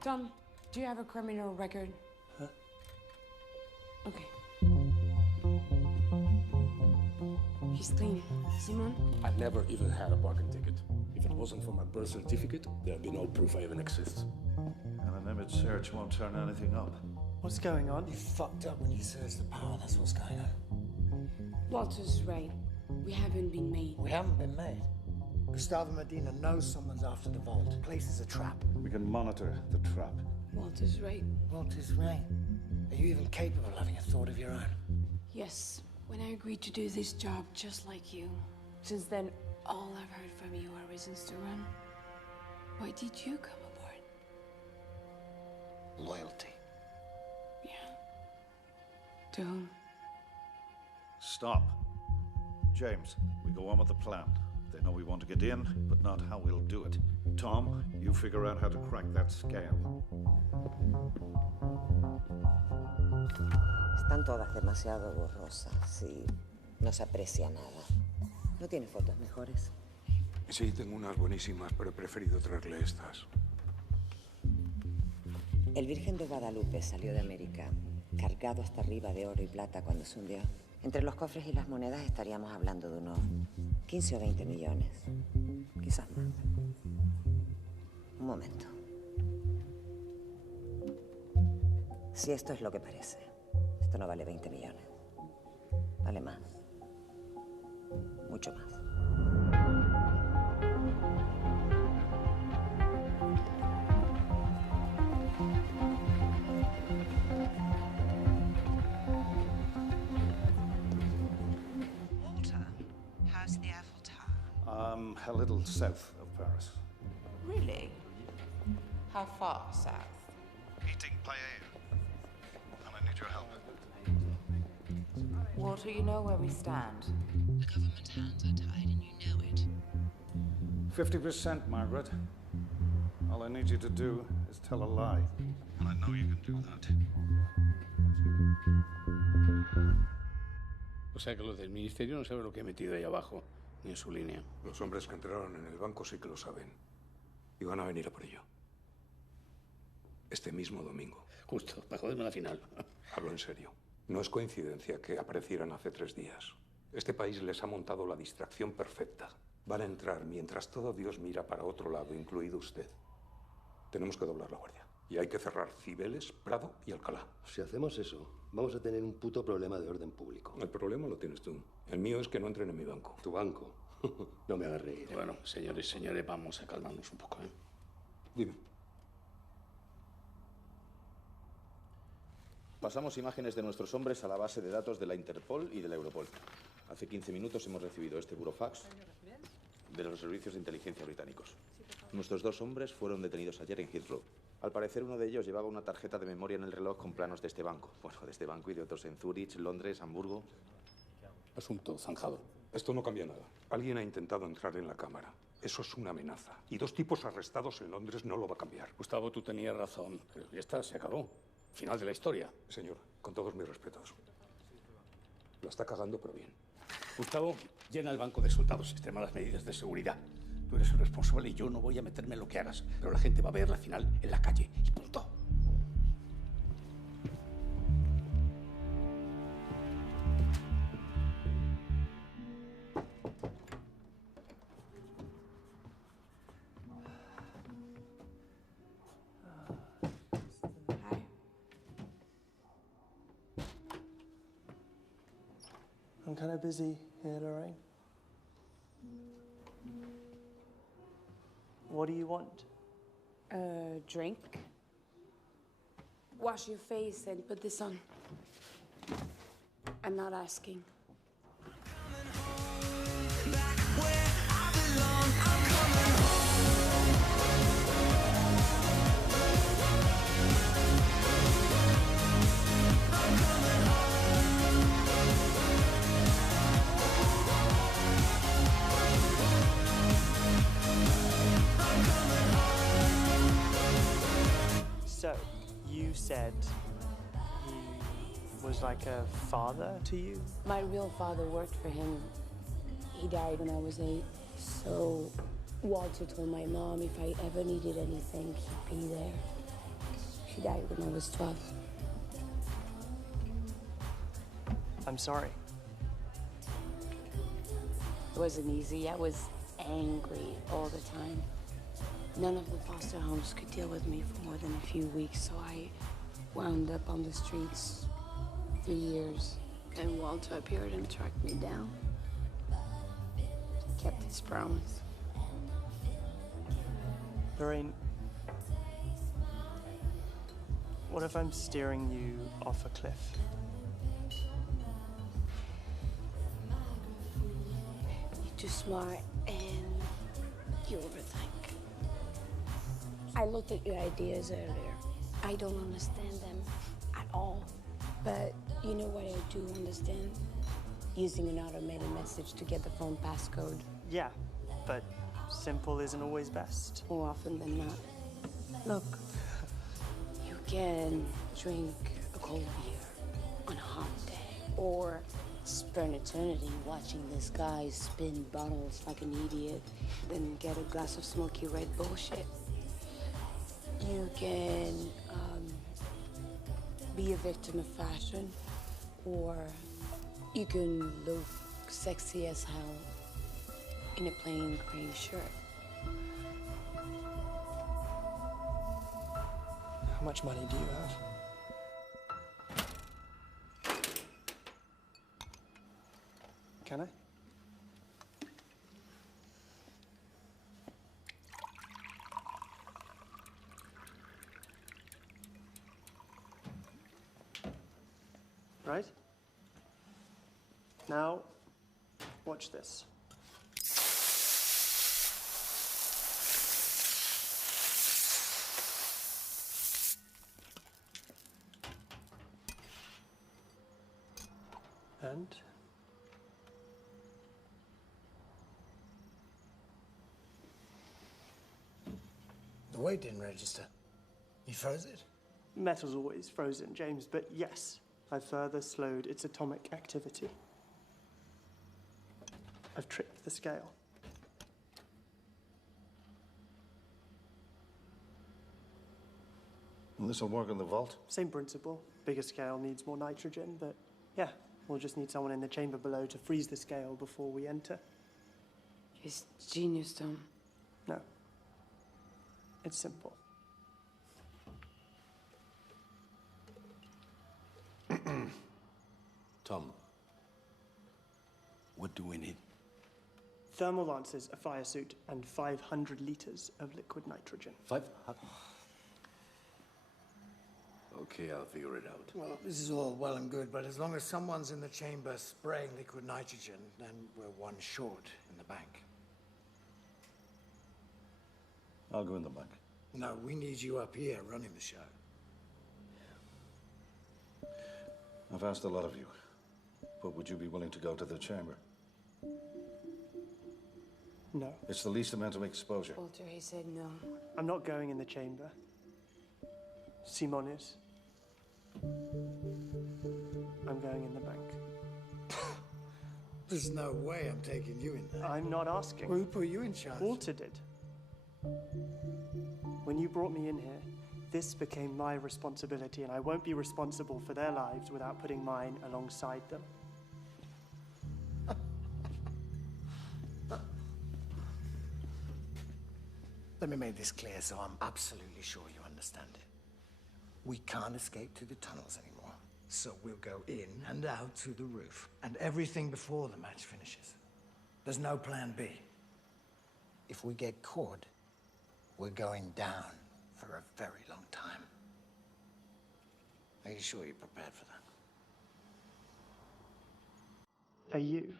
Tom, do you have a criminal record? Huh? Okay. He's clean. Simon? I never even had a parking ticket. If it wasn't for my birth certificate, there'd be no proof I even exist. And an image search won't turn anything up. What's going on? You fucked up when you searched the power, that's what's going on. Walter's right. We haven't been made. We haven't been made. Gustavo Medina knows someone's after the vault. The place is a trap. We can monitor the trap. Walter's right. Walter's right. Are you even capable of having a thought of your own? Yes, when I agreed to do this job just like you. Since then, all I've heard from you are reasons to run. Why did you come aboard? Loyalty. Yeah. To whom? Stop. James, we go on with the plan. They know we want to get in, but not how we'll do it. Tom, you figure out how to crack that scam. Están todas demasiado borrosas y no se aprecia nada. ¿No tiene fotos mejores? Sí, tengo unas buenísimas, pero he preferido traerle estas. El Virgen de Guadalupe salió de América, cargado hasta arriba de oro y plata cuando se hundió. Entre los cofres y las monedas estaríamos hablando de unos 15 o 20 millones. Quizás más. Un momento. Si esto es lo que parece, esto no vale 20 millones. Vale más. Mucho más. How's the Eiffel Tower? A little south of Paris. Really? How far south? Eating paella. And I need your help. Walter, you know where we stand. The government hands are tied and you know it. 50%, Margaret. All I need you to do is tell a lie. And I know you can do that. O sea que los del ministerio no saben lo que he metido ahí abajo, ni en su línea. Los hombres que entraron en el banco sí que lo saben. Y van a venir a por ello. Este mismo domingo. Justo, para joderme la final. Hablo en serio. No es coincidencia que aparecieran hace 3 días. Este país les ha montado la distracción perfecta. Van a entrar mientras todo Dios mira para otro lado, incluido usted. Tenemos que doblar la guardia. Y hay que cerrar Cibeles, Prado y Alcalá. Si hacemos eso, vamos a tener un puto problema de orden público. El problema lo tienes tú. El mío es que no entren en mi banco. ¿Tu banco? No me hagas reír. Bueno, señores, señores, vamos a calmarnos un poco, ¿eh? Dime. Pasamos imágenes de nuestros hombres a la base de datos de la Interpol y de la Europol. Hace 15 minutos hemos recibido este burofax de los servicios de inteligencia británicos. Nuestros 2 hombres fueron detenidos ayer en Heathrow. Al parecer, uno de ellos llevaba una tarjeta de memoria en el reloj con planos de este banco. Bueno, de este banco y de otros en Zúrich, Londres, Hamburgo. Asunto zanjado. Esto no cambia nada. Alguien ha intentado entrar en la cámara. Eso es una amenaza. Y 2 tipos arrestados en Londres no lo va a cambiar. Gustavo, tú tenías razón. Pero ya está, se acabó. Final de la historia. Señor, con todos mis respetos. La está cagando, pero bien. Gustavo, llena el banco de soldados, extrema las medidas de seguridad. Tú eres el responsable y yo no voy a meterme en lo que hagas. Pero la gente va a ver la final en la calle. Y punto. I'm kind of busy here, Lorraine. What do you want? Drink. Wash your face and put this on. I'm not asking. So, you said he was like a father to you? My real father worked for him. He died when I was 8. So Walter told my mom if I ever needed anything, he'd be there. She died when I was 12. I'm sorry. It wasn't easy. I was angry all the time. None of the foster homes could deal with me for more than a few weeks, so I wound up on the streets 3 years. Then Walter appeared and tracked me down. He kept his promise. Lorraine, what if I'm steering you off a cliff? You're too smart and you overthink. I looked at your ideas earlier. I don't understand them at all. But you know what I do understand? Using an automated message to get the phone passcode. Yeah, But simple isn't always best. More often than not. Look, you can drink a cold beer on a hot day, or spend eternity watching this guy spin bottles like an idiot, then get a glass of smoky red bullshit. You can be a victim of fashion, or you can look sexy as hell in a plain gray shirt. How much money do you have? Can I? Right? Now, watch this. And the weight didn't register. You froze it? Metal's always frozen, James, but yes, I further slowed its atomic activity. I've tripped the scale. And this'll work in the vault? Same principle. Bigger scale needs more nitrogen, but yeah, we'll just need someone in the chamber below to freeze the scale before we enter. It's genius, Tom. No. It's simple. Tom, what do we need? Thermal lances, a fire suit, and 500 liters of liquid nitrogen. 500? Okay, I'll figure it out. Well, this is all well and good, but as long as someone's in the chamber spraying liquid nitrogen, then we're one short in the bank. I'll go in the bank. No, we need you up here running the show. I've asked a lot of you, but would you be willing to go to the chamber? No. It's the least amount of exposure. Walter, he said no. I'm not going in the chamber. Simon is. I'm going in the bank. There's no way I'm taking you in there. I'm not asking. Who put you in charge? Walter did. When you brought me in here, this became my responsibility, and I won't be responsible for their lives without putting mine alongside them. Let me make this clear so I'm absolutely sure you understand it. We can't escape through the tunnels anymore, so we'll go in and out through the roof, and everything before the match finishes. There's no plan B. If we get caught, we're going down for a very long time. Are you sure you're prepared for that? Are you?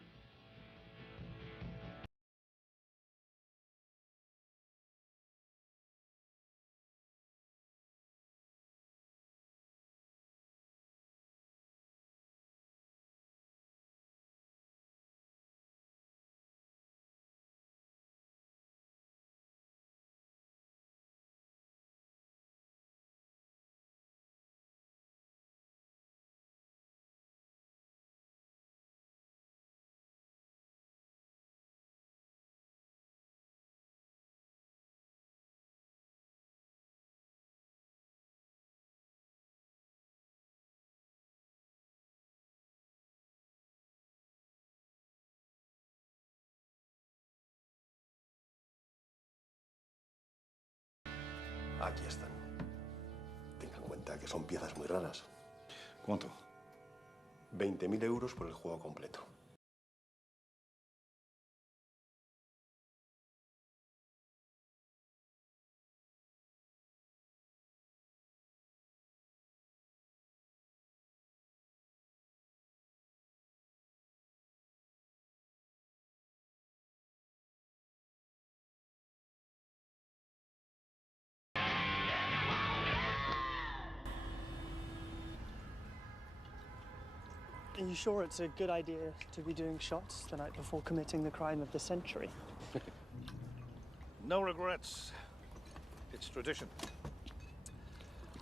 Aquí están. Tenga en cuenta que son piezas muy raras. ¿Cuánto? 20.000 euros por el juego completo. Are you sure it's a good idea to be doing shots the night before committing the crime of the century? No regrets. It's tradition.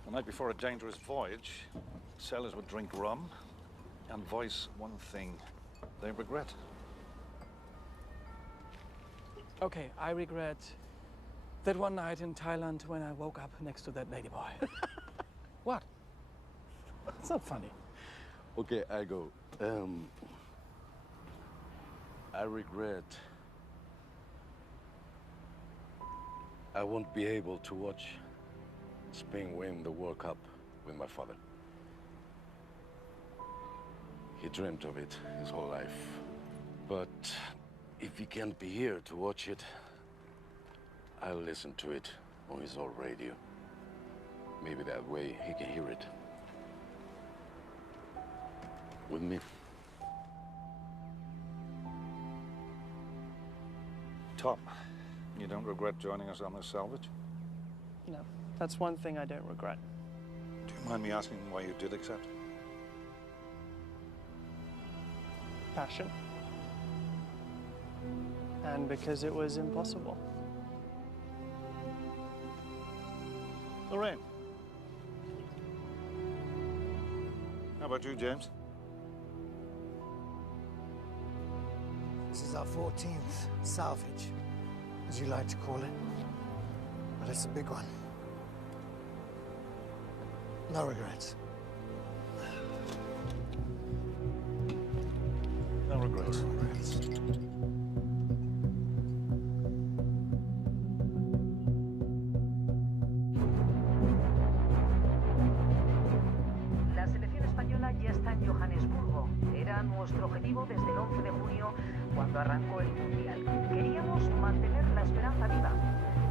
The night before a dangerous voyage, sailors would drink rum and voice one thing they regret. Okay, I regret that one night in Thailand when I woke up next to that ladyboy. What? It's not funny. Okay, I go. I regret I won't be able to watch Spain win the World Cup with my father. He dreamt of it his whole life. But if he can't be here to watch it, I'll listen to it on his old radio. Maybe that way he can hear it. With me. Tom, you don't regret joining us on this salvage? No, that's one thing I don't regret. Do you mind me asking why you did accept? Passion. And because it was impossible. Lorraine. How about you, James? This is our 14th salvage, as you like to call it. But it's a big one. No regrets. No regrets. No regrets. La selección española ya está en Johannesburgo. Era nuestro objetivo desde el 11 de junio, cuando arrancó el Mundial. Queríamos mantener la esperanza viva.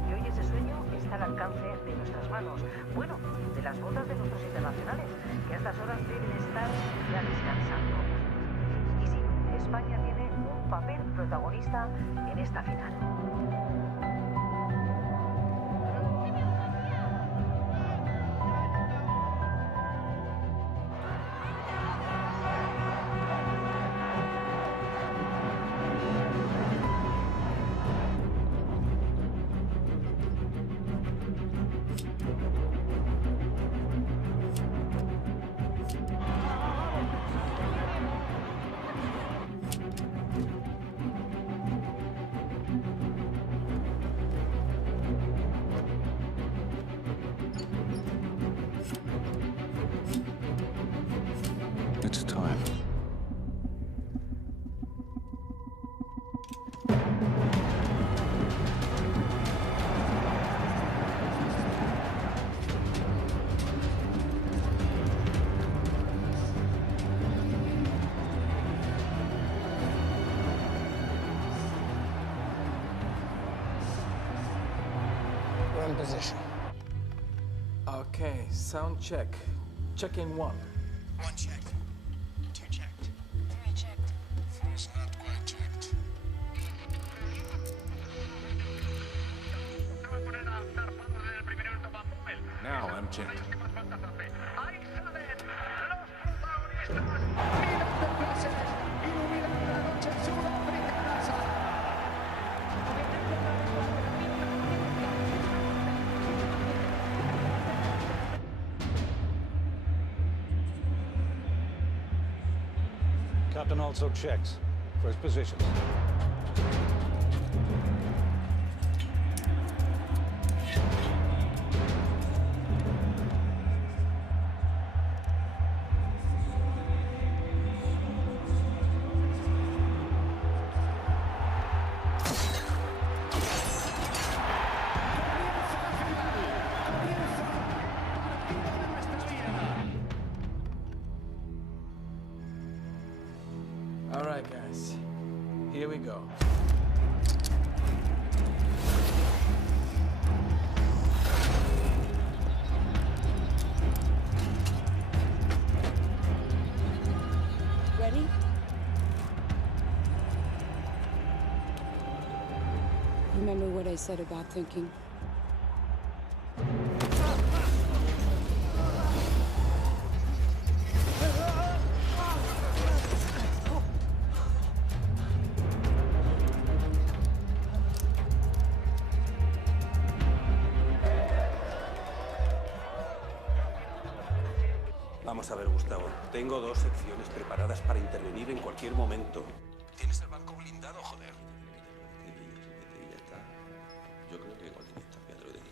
Y hoy ese sueño está al alcance de nuestras manos. Bueno, de las botas de nuestros internacionales, que a estas horas deben estar ya descansando. Y sí, España tiene un papel protagonista en esta final. It's time. We're in position. Okay, sound check. Check in one. One checked. Two checked. Three checked. Four's not quite checked. Now I'm checked. Captain also checks for his positions. All right, guys. Here we go. Ready? Remember what I said about thinking? Vamos a ver, Gustavo. Tengo 2 secciones preparadas para intervenir en cualquier momento. Tienes el banco blindado, joder. Y ya está. Yo creo que igual está, ya te lo digo.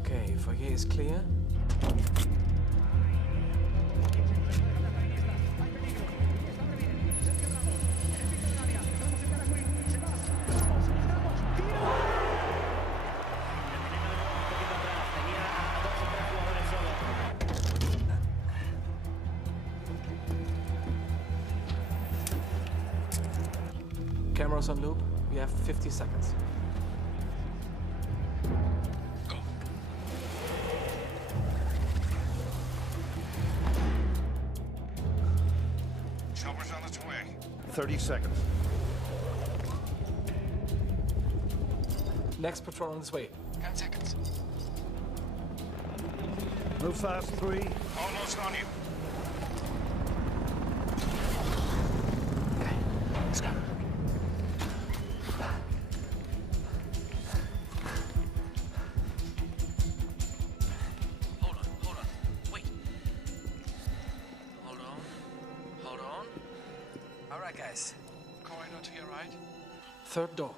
Okay, foyer is clear. Cameras on loop. We have 50 seconds. Chopper's on its way. 30 seconds. Next patrol on its way. 10 seconds. Move fast, 3. Almost on you. Let's go. Hold on. Wait. Hold on. All right, guys. Corridor to your right. Third door.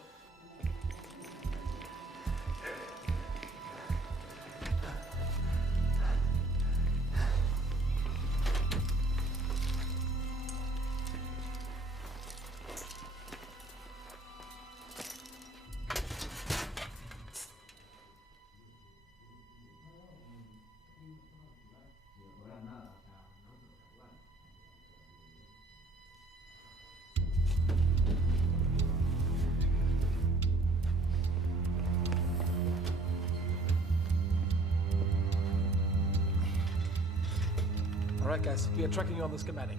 All right, guys. We are tracking you on the schematic.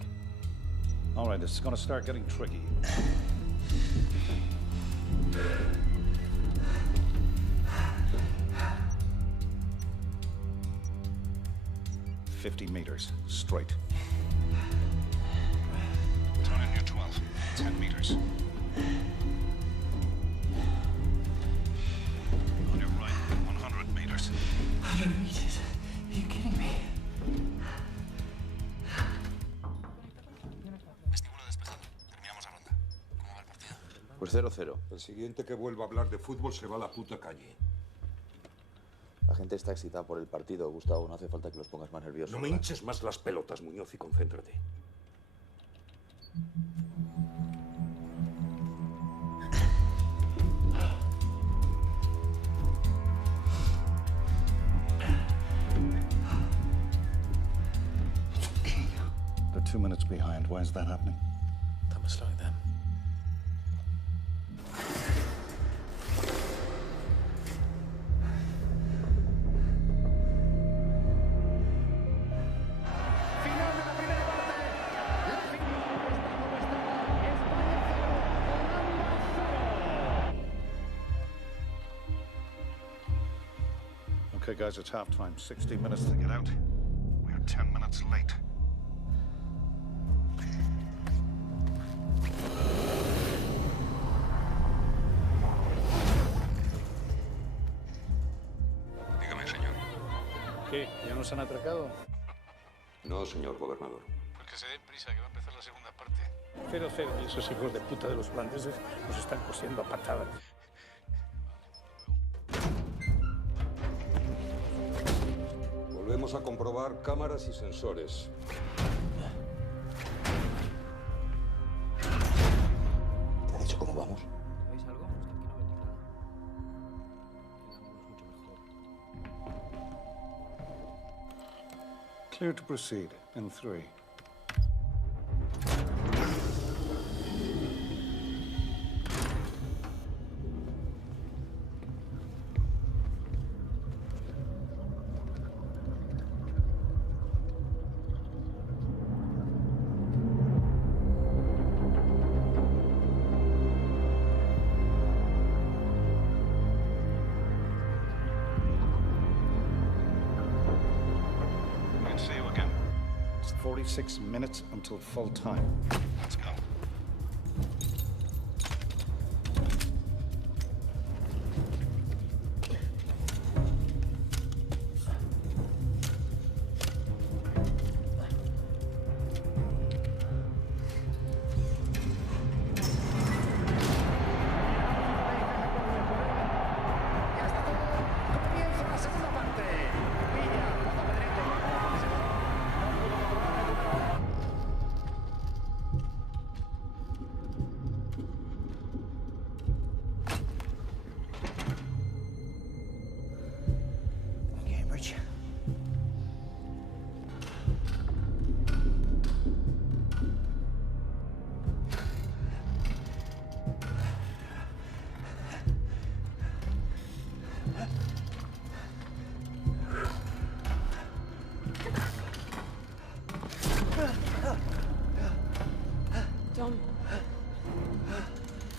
All right, it's going to start getting tricky. $50 meters, straight. Turn in your 12. 10 meters. On your right, 100 meters. 100 meters? Are you kidding me? Pues 0-0. El siguiente que vuelva a hablar de fútbol se va a la puta calle. La gente está excitada por el partido, Gustavo. No hace falta que los pongas más nerviosos. No me hinches más las pelotas, Muñoz, y concéntrate. They're 2 minutes behind. Why is that happening? That was slowing them. Okay, guys, it's halftime. 60 minutes to get out. We're 10 minutes late. Dígame, señor. ¿Qué? ¿Ya nos han atracado? No, señor gobernador. Pues que se den prisa, que va a empezar la segunda parte. 0-0. Y esos hijos de puta de los holandeses nos están cosiendo a patadas. Volvemos a comprobar cámaras y sensores. ¿Te ha dicho cómo vamos? ¿Veis algo? Es que aquí no ven nada. El ángulo es mucho mejor. Clear to proceed in 3. See you again. It's 46 minutes until full time. Let's go.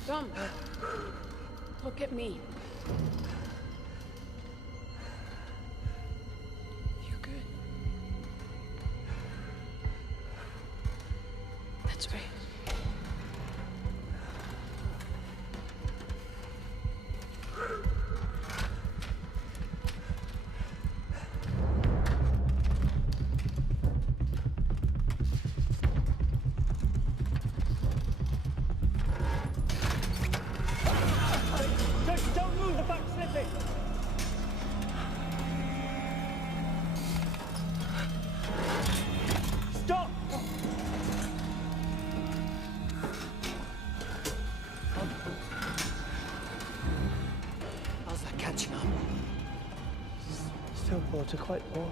Dom, look at me. You're good. That's right. Don't move, the back's slipping! Stop! How's that catching up? Still water quite poor.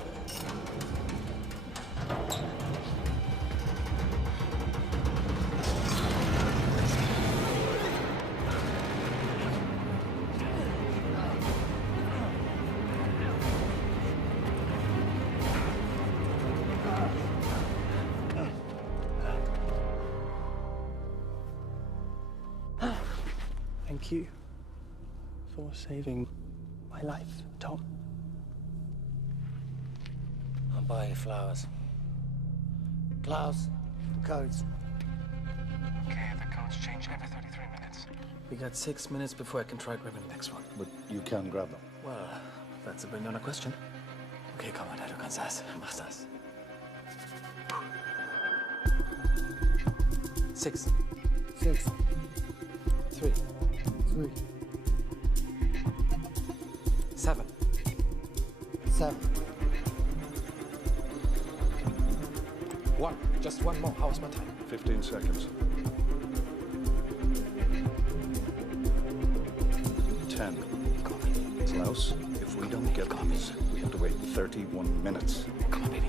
Thank you for saving my life, Tom. I'll buy you flowers. Klaus, codes. Okay, the codes change every 33 minutes. We got 6 minutes before I can try grabbing the next one. But you can grab them. Well, that's a bring on a question. Okay, come on, du kannst das. Mach das. 6. 6. 3. 3. 7. 7. 1. Just one more. How's my time? 15 seconds. 10. Klaus, if we don't get these, we have to wait 31 minutes. Come on, baby.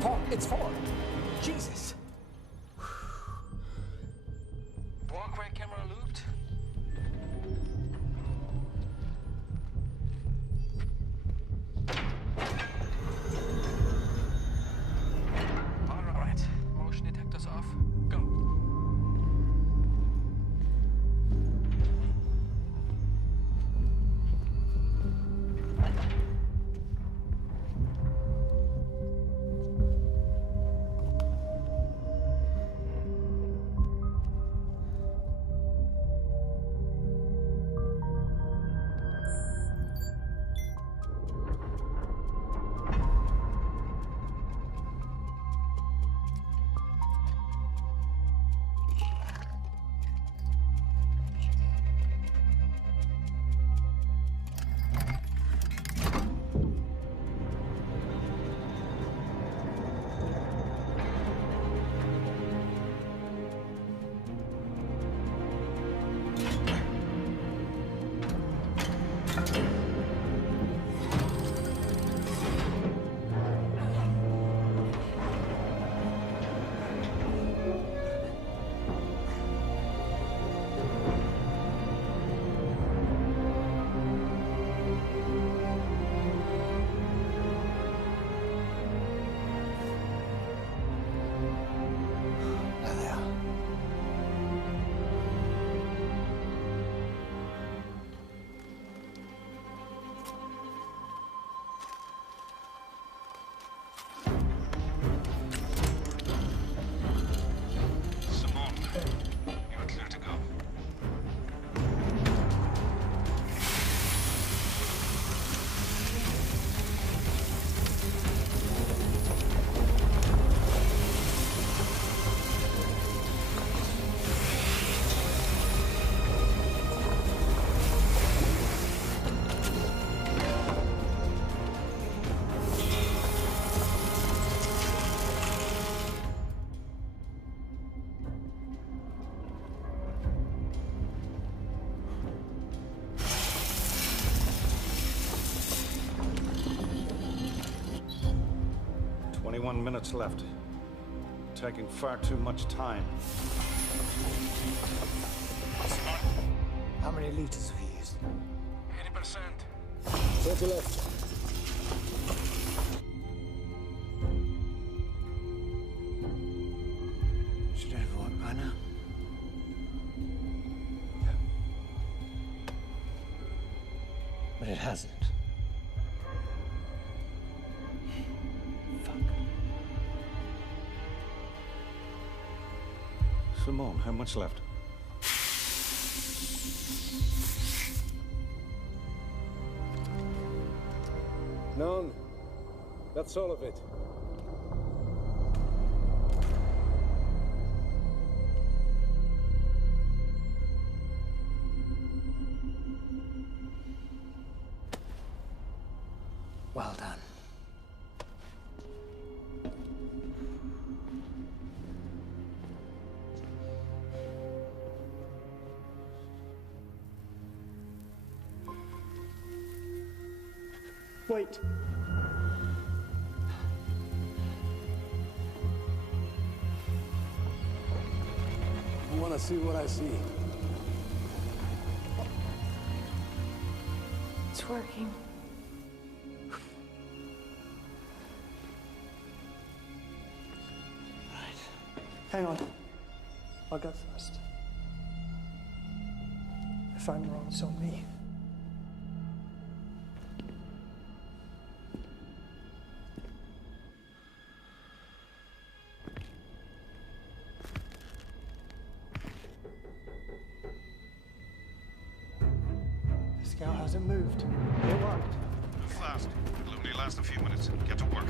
4. It's 4. Jesus. Walkway camera looped. All right. Motion detectors off. Go. 21 minutes left. Taking far too much time. How many liters have you used? 80%. 20 left. Should have worked by now. But it hasn't. Simone, how much left? None. That's all of it. Well done. Wait. You want to see what I see? It's working. Hang on. I'll go first. If I'm wrong, it's on me. The scout hasn't moved. It worked. Move fast. It'll only last a few minutes. Get to work.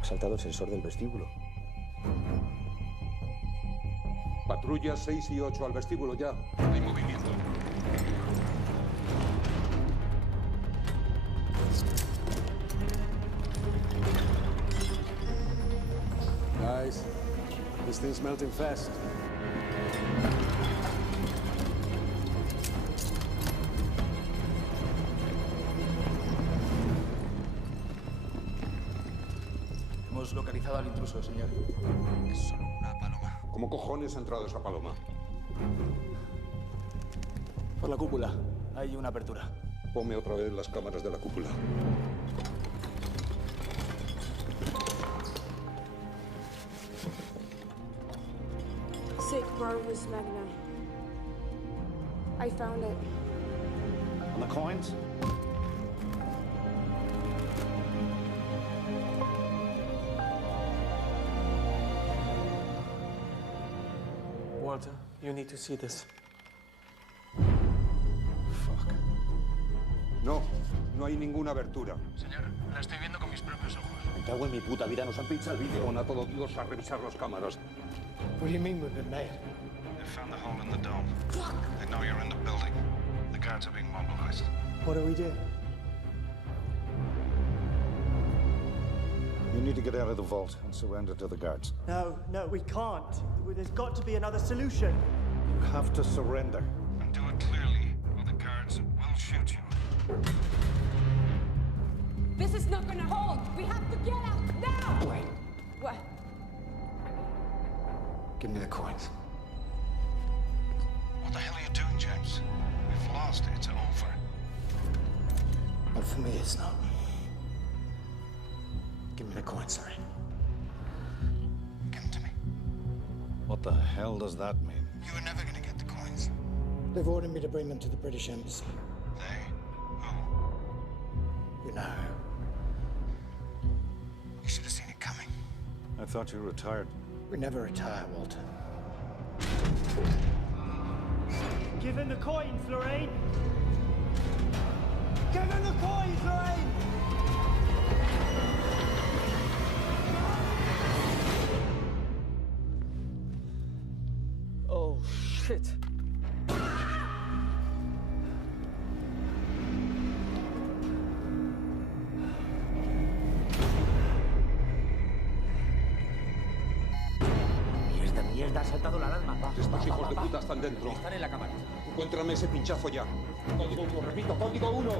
Ha saltado el sensor del vestíbulo. Patrullas 6 y 8 al vestíbulo ya. Hay movimiento. Guys, this thing's melting fast. Hemos localizado al intruso, señor. Es solo una paloma. ¿Cómo cojones ha entrado esa paloma? Por la cúpula. Hay una apertura. Ponme otra vez las cámaras de la cúpula. Sick Barber's Magna. I found it. On the coins? Walter, you need to see this. No, no hay ninguna abertura. Señor, la estoy viendo con mis propios ojos. Me cago en mi puta vida, nos han pinchado el vídeo. Pon a todo Dios a revisar las cámaras. What do you mean we've been made? They found the hole in the dome. They know you're in the building. The guards are being mobilized. What do we do? You need to get out of the vault and surrender to the guards. No, we can't. There's got to be another solution. You have to surrender. And do it clearly, or the guards will shoot you. This is not gonna hold. We have to get out now. Wait. What? Give me the coins. What the hell are you doing, James? We've lost. It's over. But for me, it's not. Give me the coins, sorry. Give them to me. What the hell does that mean? You were never gonna get the coins. They've ordered me to bring them to the British Embassy. They? Who? You know. You should have seen it coming. I thought you retired. We never retire, Walter. Give him the coins, Lorraine! Give him the coins, Lorraine! Oh, shit. Les da saltado la alarma. Estos hijos de puta están dentro. Están en la cámara. Encuéntrame ese pinchazo ya. Código 1, repito, código 1.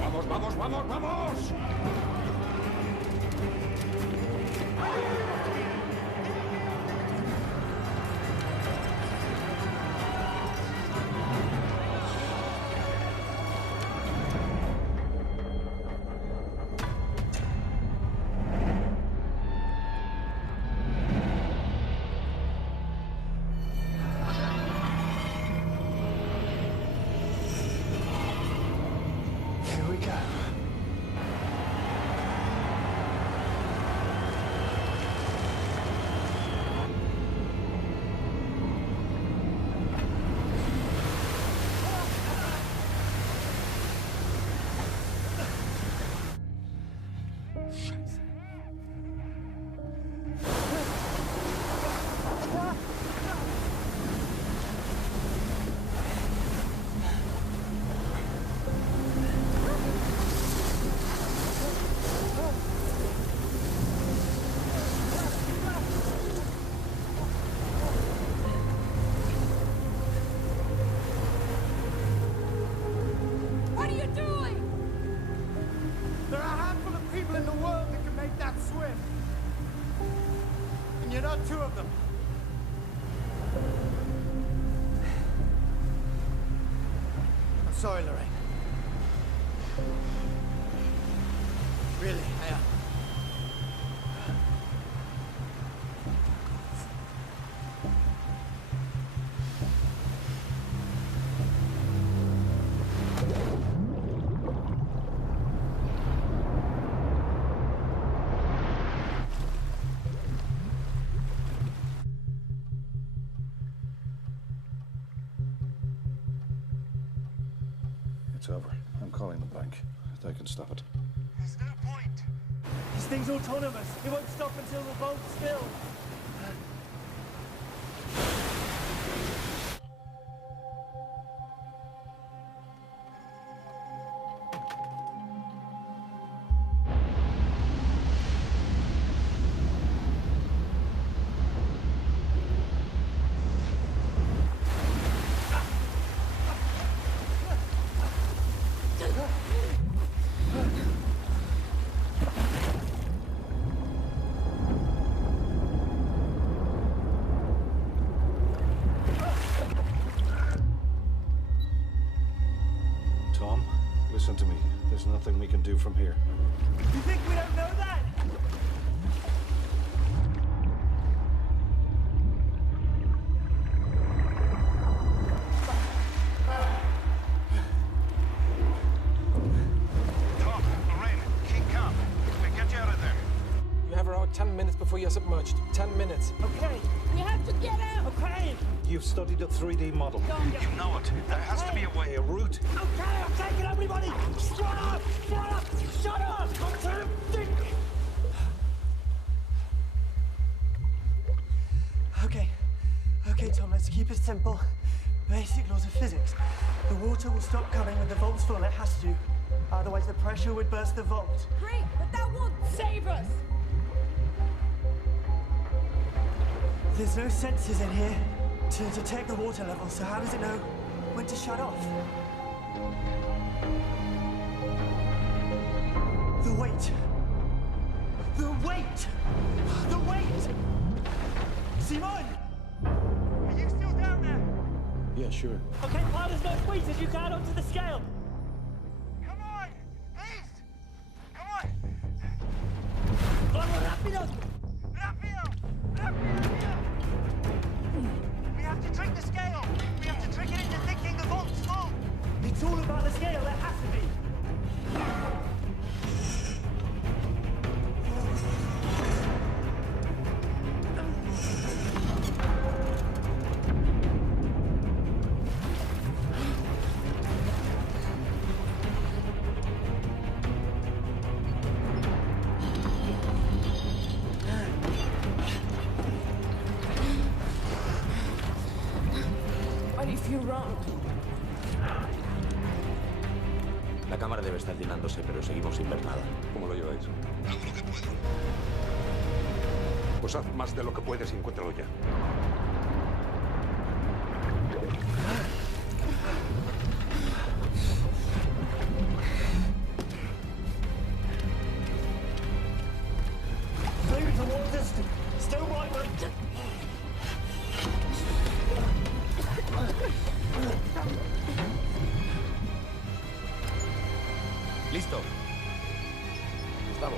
¡Vamos, vamos, vamos, vamos! Here we go. What are you doing? There are a handful of people in the world that can make that swim. And you're not two of them. I'm sorry, Lorraine. Really, I am. It's over. I'm calling the bank. They can stop it. There's no point. This thing's autonomous. It won't stop until the vault's filled. Tom, listen to me. There's nothing we can do from here. You think we don't know that? Tom, Lorraine, keep calm. We'll get you out of there. You have around 10 minutes before you're submerged. 10 minutes. Okay. We have to get out. Okay. You've studied a 3D model. You know it. There has to be a way, a route. Okay, I'm taking everybody. Shut up! Shut up! Shut up! I'm trying to think. Okay, Tom, let's keep it simple. Basic laws of physics. The water will stop coming when the vault's full. It has to. Otherwise, the pressure would burst the vault. Great, but that won't save us. There's no sensors in here to detect the water level, so how does it know when to shut off? The weight. The weight! The weight! Simon! Are you still down there? Yeah, sure. Okay, pile as much weight as you can onto the scale. Come on, please. Come on. Vamos, rápido! Rápido. Rápido. We have to trick the scale. We have to trick it into thinking the vault's full. It's all about the scale. There has to be. La cámara debe estar llenándose, pero seguimos sin ver nada. ¿Cómo lo lleváis? Hago lo que puedo. Pues haz más de lo que puedes y encuéntralo ya. Maybe towards us. Still right, mate. Listo. Gustavo.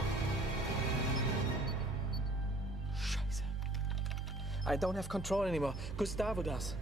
Scheiße. I don't have control anymore. Gustavo does.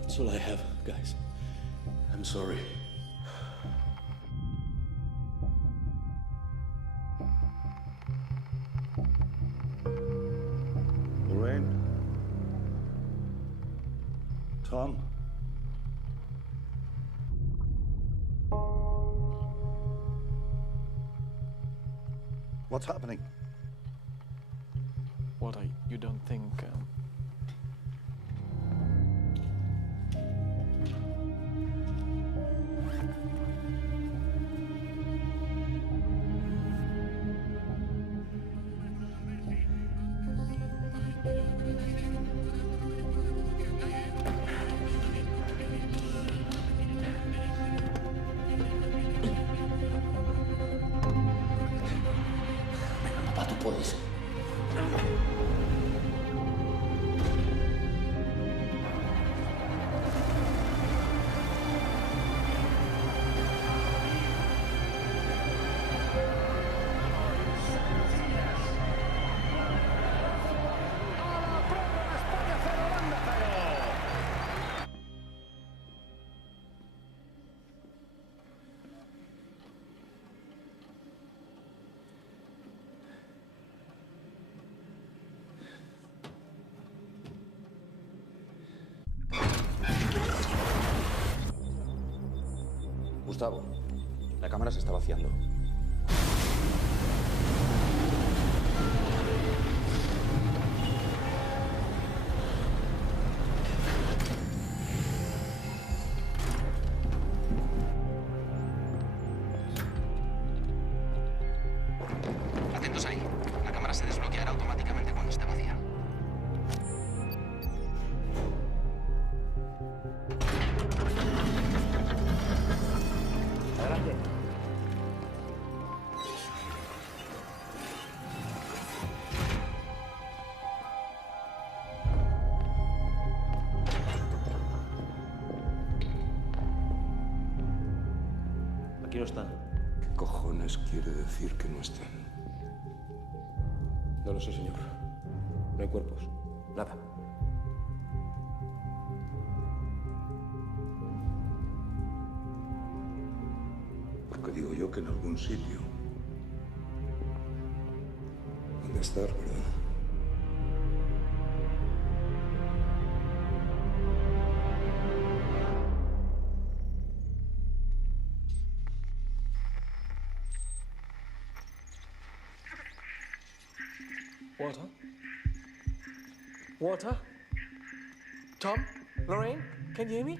That's all I have, guys. I'm sorry. Lorraine? Tom? What's happening? What, you don't think... Papá, tú puedes. Gustavo, la cámara se está vaciando. Atentos ahí. La cámara se desbloqueará automáticamente cuando esté vacía. Adelante. Aquí no están. ¿Qué cojones quiere decir que no están? No lo sé, señor. No hay cuerpos. Nada. Porque digo yo que en algún sitio. ¿Dónde estar, verdad? Water? Water? Tom? Lorraine? Can you hear me?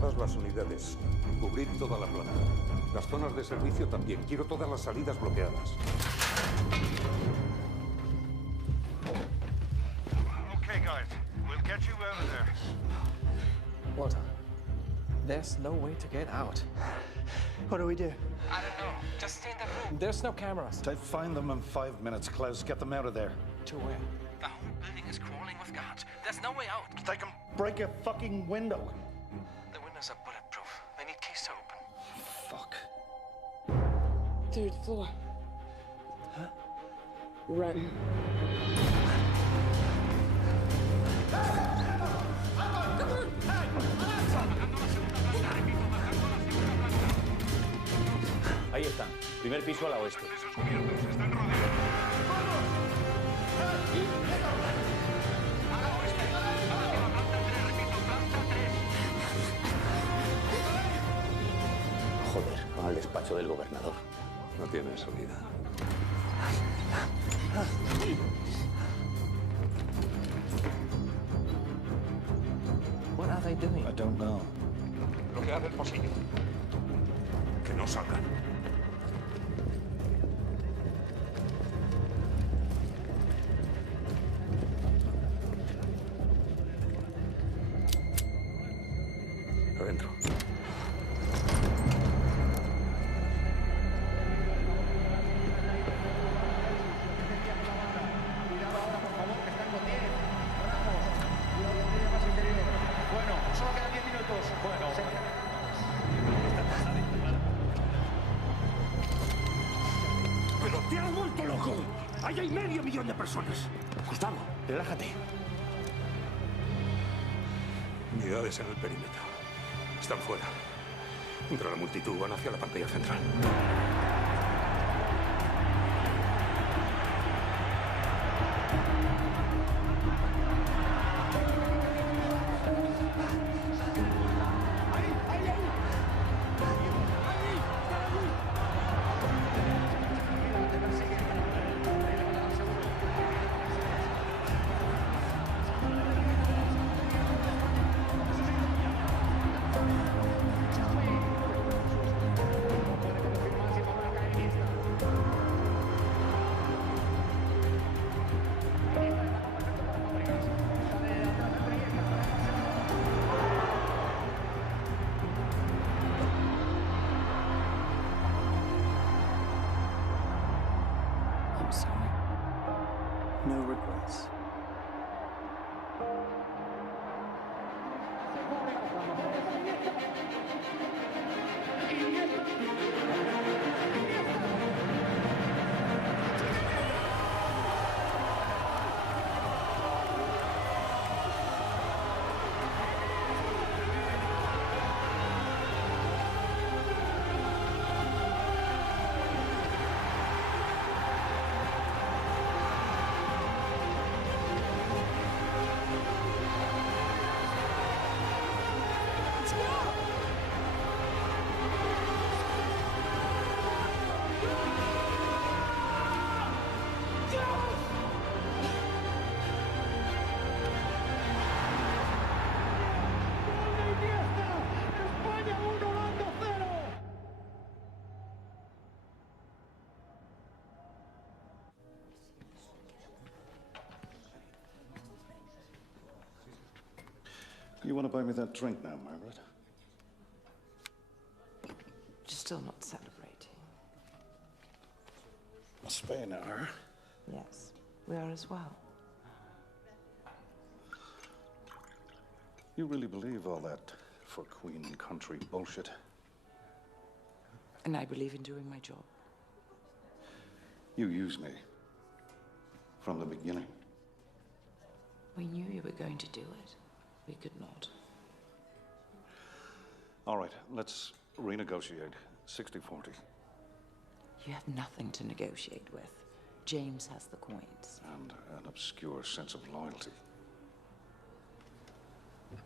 Todas las unidades. Cubrid toda la planta. Las zonas de servicio también. Quiero todas las salidas bloqueadas. Okay, guys. We'll get you out of there. Walter, there's no way to get out. What do we do? I don't know. Just stay in the room. There's no cameras. I'll find them in 5 minutes, Klaus. Get them out of there. To where? The whole building is crawling with guards. There's no way out. They can break a fucking window. The windows are bulletproof. They need keys to open. Fuck. 3rd floor. Huh? Run. Ahí están. Primer piso a la oeste. Joder, con el despacho del gobernador. No tiene salida. What are they doing? I don't know. Bloquead el pasillo. Que no salgan. Adentro. ¡Pero te has vuelto loco! ¡Ahí hay medio millón de personas! Gustavo, relájate. Unidades en el perímetro. Están fuera. Entre la multitud van hacia la pantalla central. I'm sorry. No regrets. You want to buy me that drink now, Margaret? You're still not celebrating. Spain are. Yes, we are as well. You really believe all that for Queen and country bullshit? And I believe in doing my job. You use me. From the beginning. We knew you were going to do it. We could not. All right, let's renegotiate. 60-40. You have nothing to negotiate with. James has the coins. And an obscure sense of loyalty.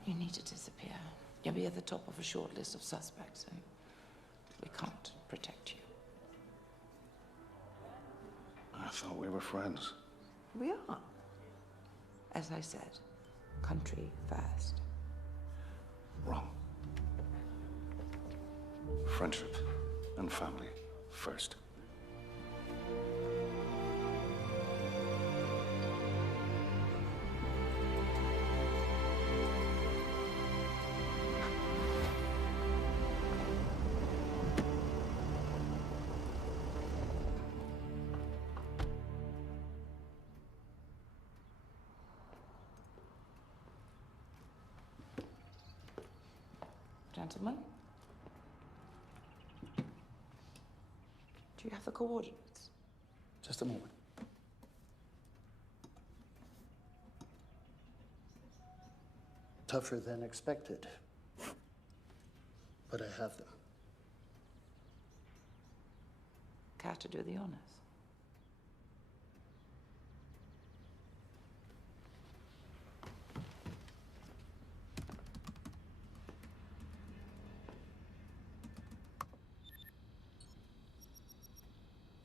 You need to disappear. You'll be at the top of a short list of suspects, so we can't protect you. I thought we were friends. We are. As I said, country first. Wrong. friendship and family first. Gentlemen? Do you have the coordinates? Just a moment. Tougher than expected. But I have them. Care to do the honors?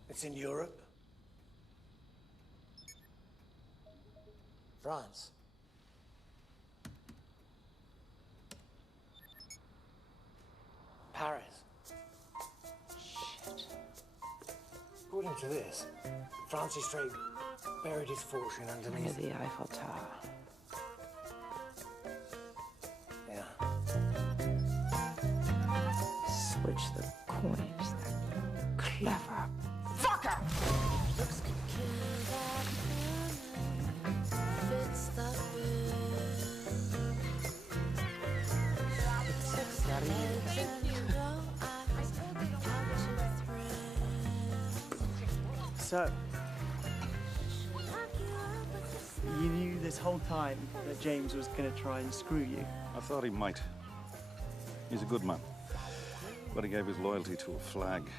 It's in Europe. France. Paris. Shit. According to this, Francis Drake buried his fortune Near underneath the Eiffel Tower. Yeah. Switch the coins, that clever fucker! So, you knew this whole time that James was going to try and screw you? I thought he might. He's a good man. But he gave his loyalty to a flag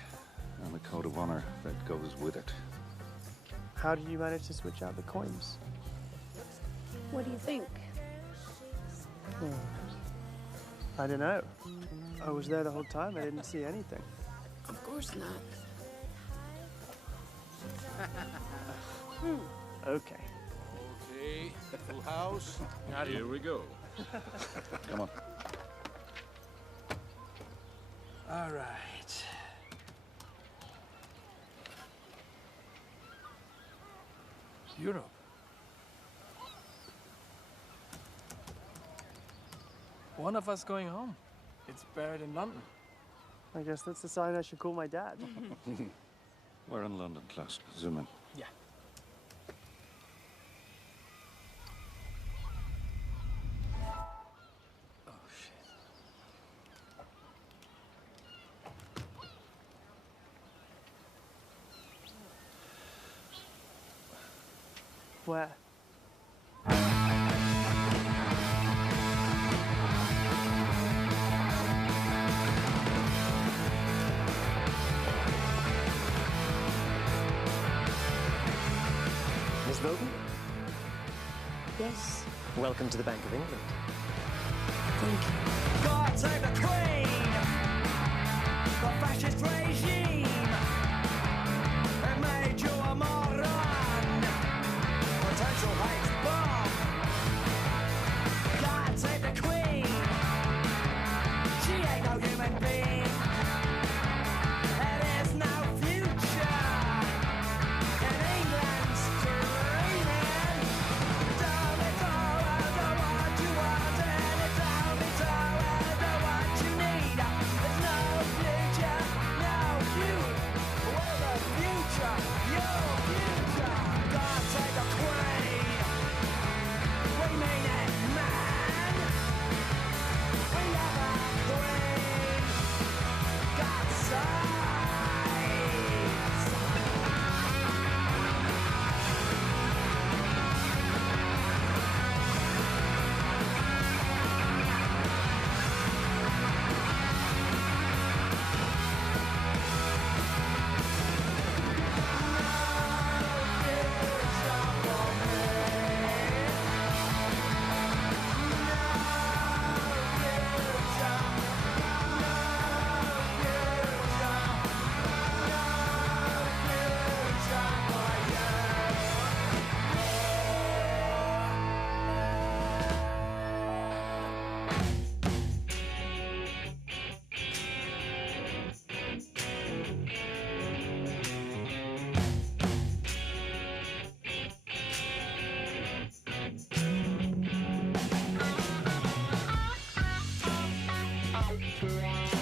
and a code of honor that goes with it. How did you manage to switch out the coins? What do you think? I don't know. I was there the whole time. I didn't see anything. Of course not. Okay. Okay, full house. Here we go. Come on. All right. Europe. One of us going home. It's buried in London. I guess that's the sign I should call my dad. We're in London, class. Zoom in. Yeah. Oh, shit. Where? Miss Bowden? Yes. Welcome to the Bank of England. Thank you. God save the Queen! The fascist regime! It made you a moron! Potential hate bomb! God save the Queen! She ain't no human being! There is no future in England's dreaming! Tell me so, I don't want you want, and tell me so, I don't want Bye.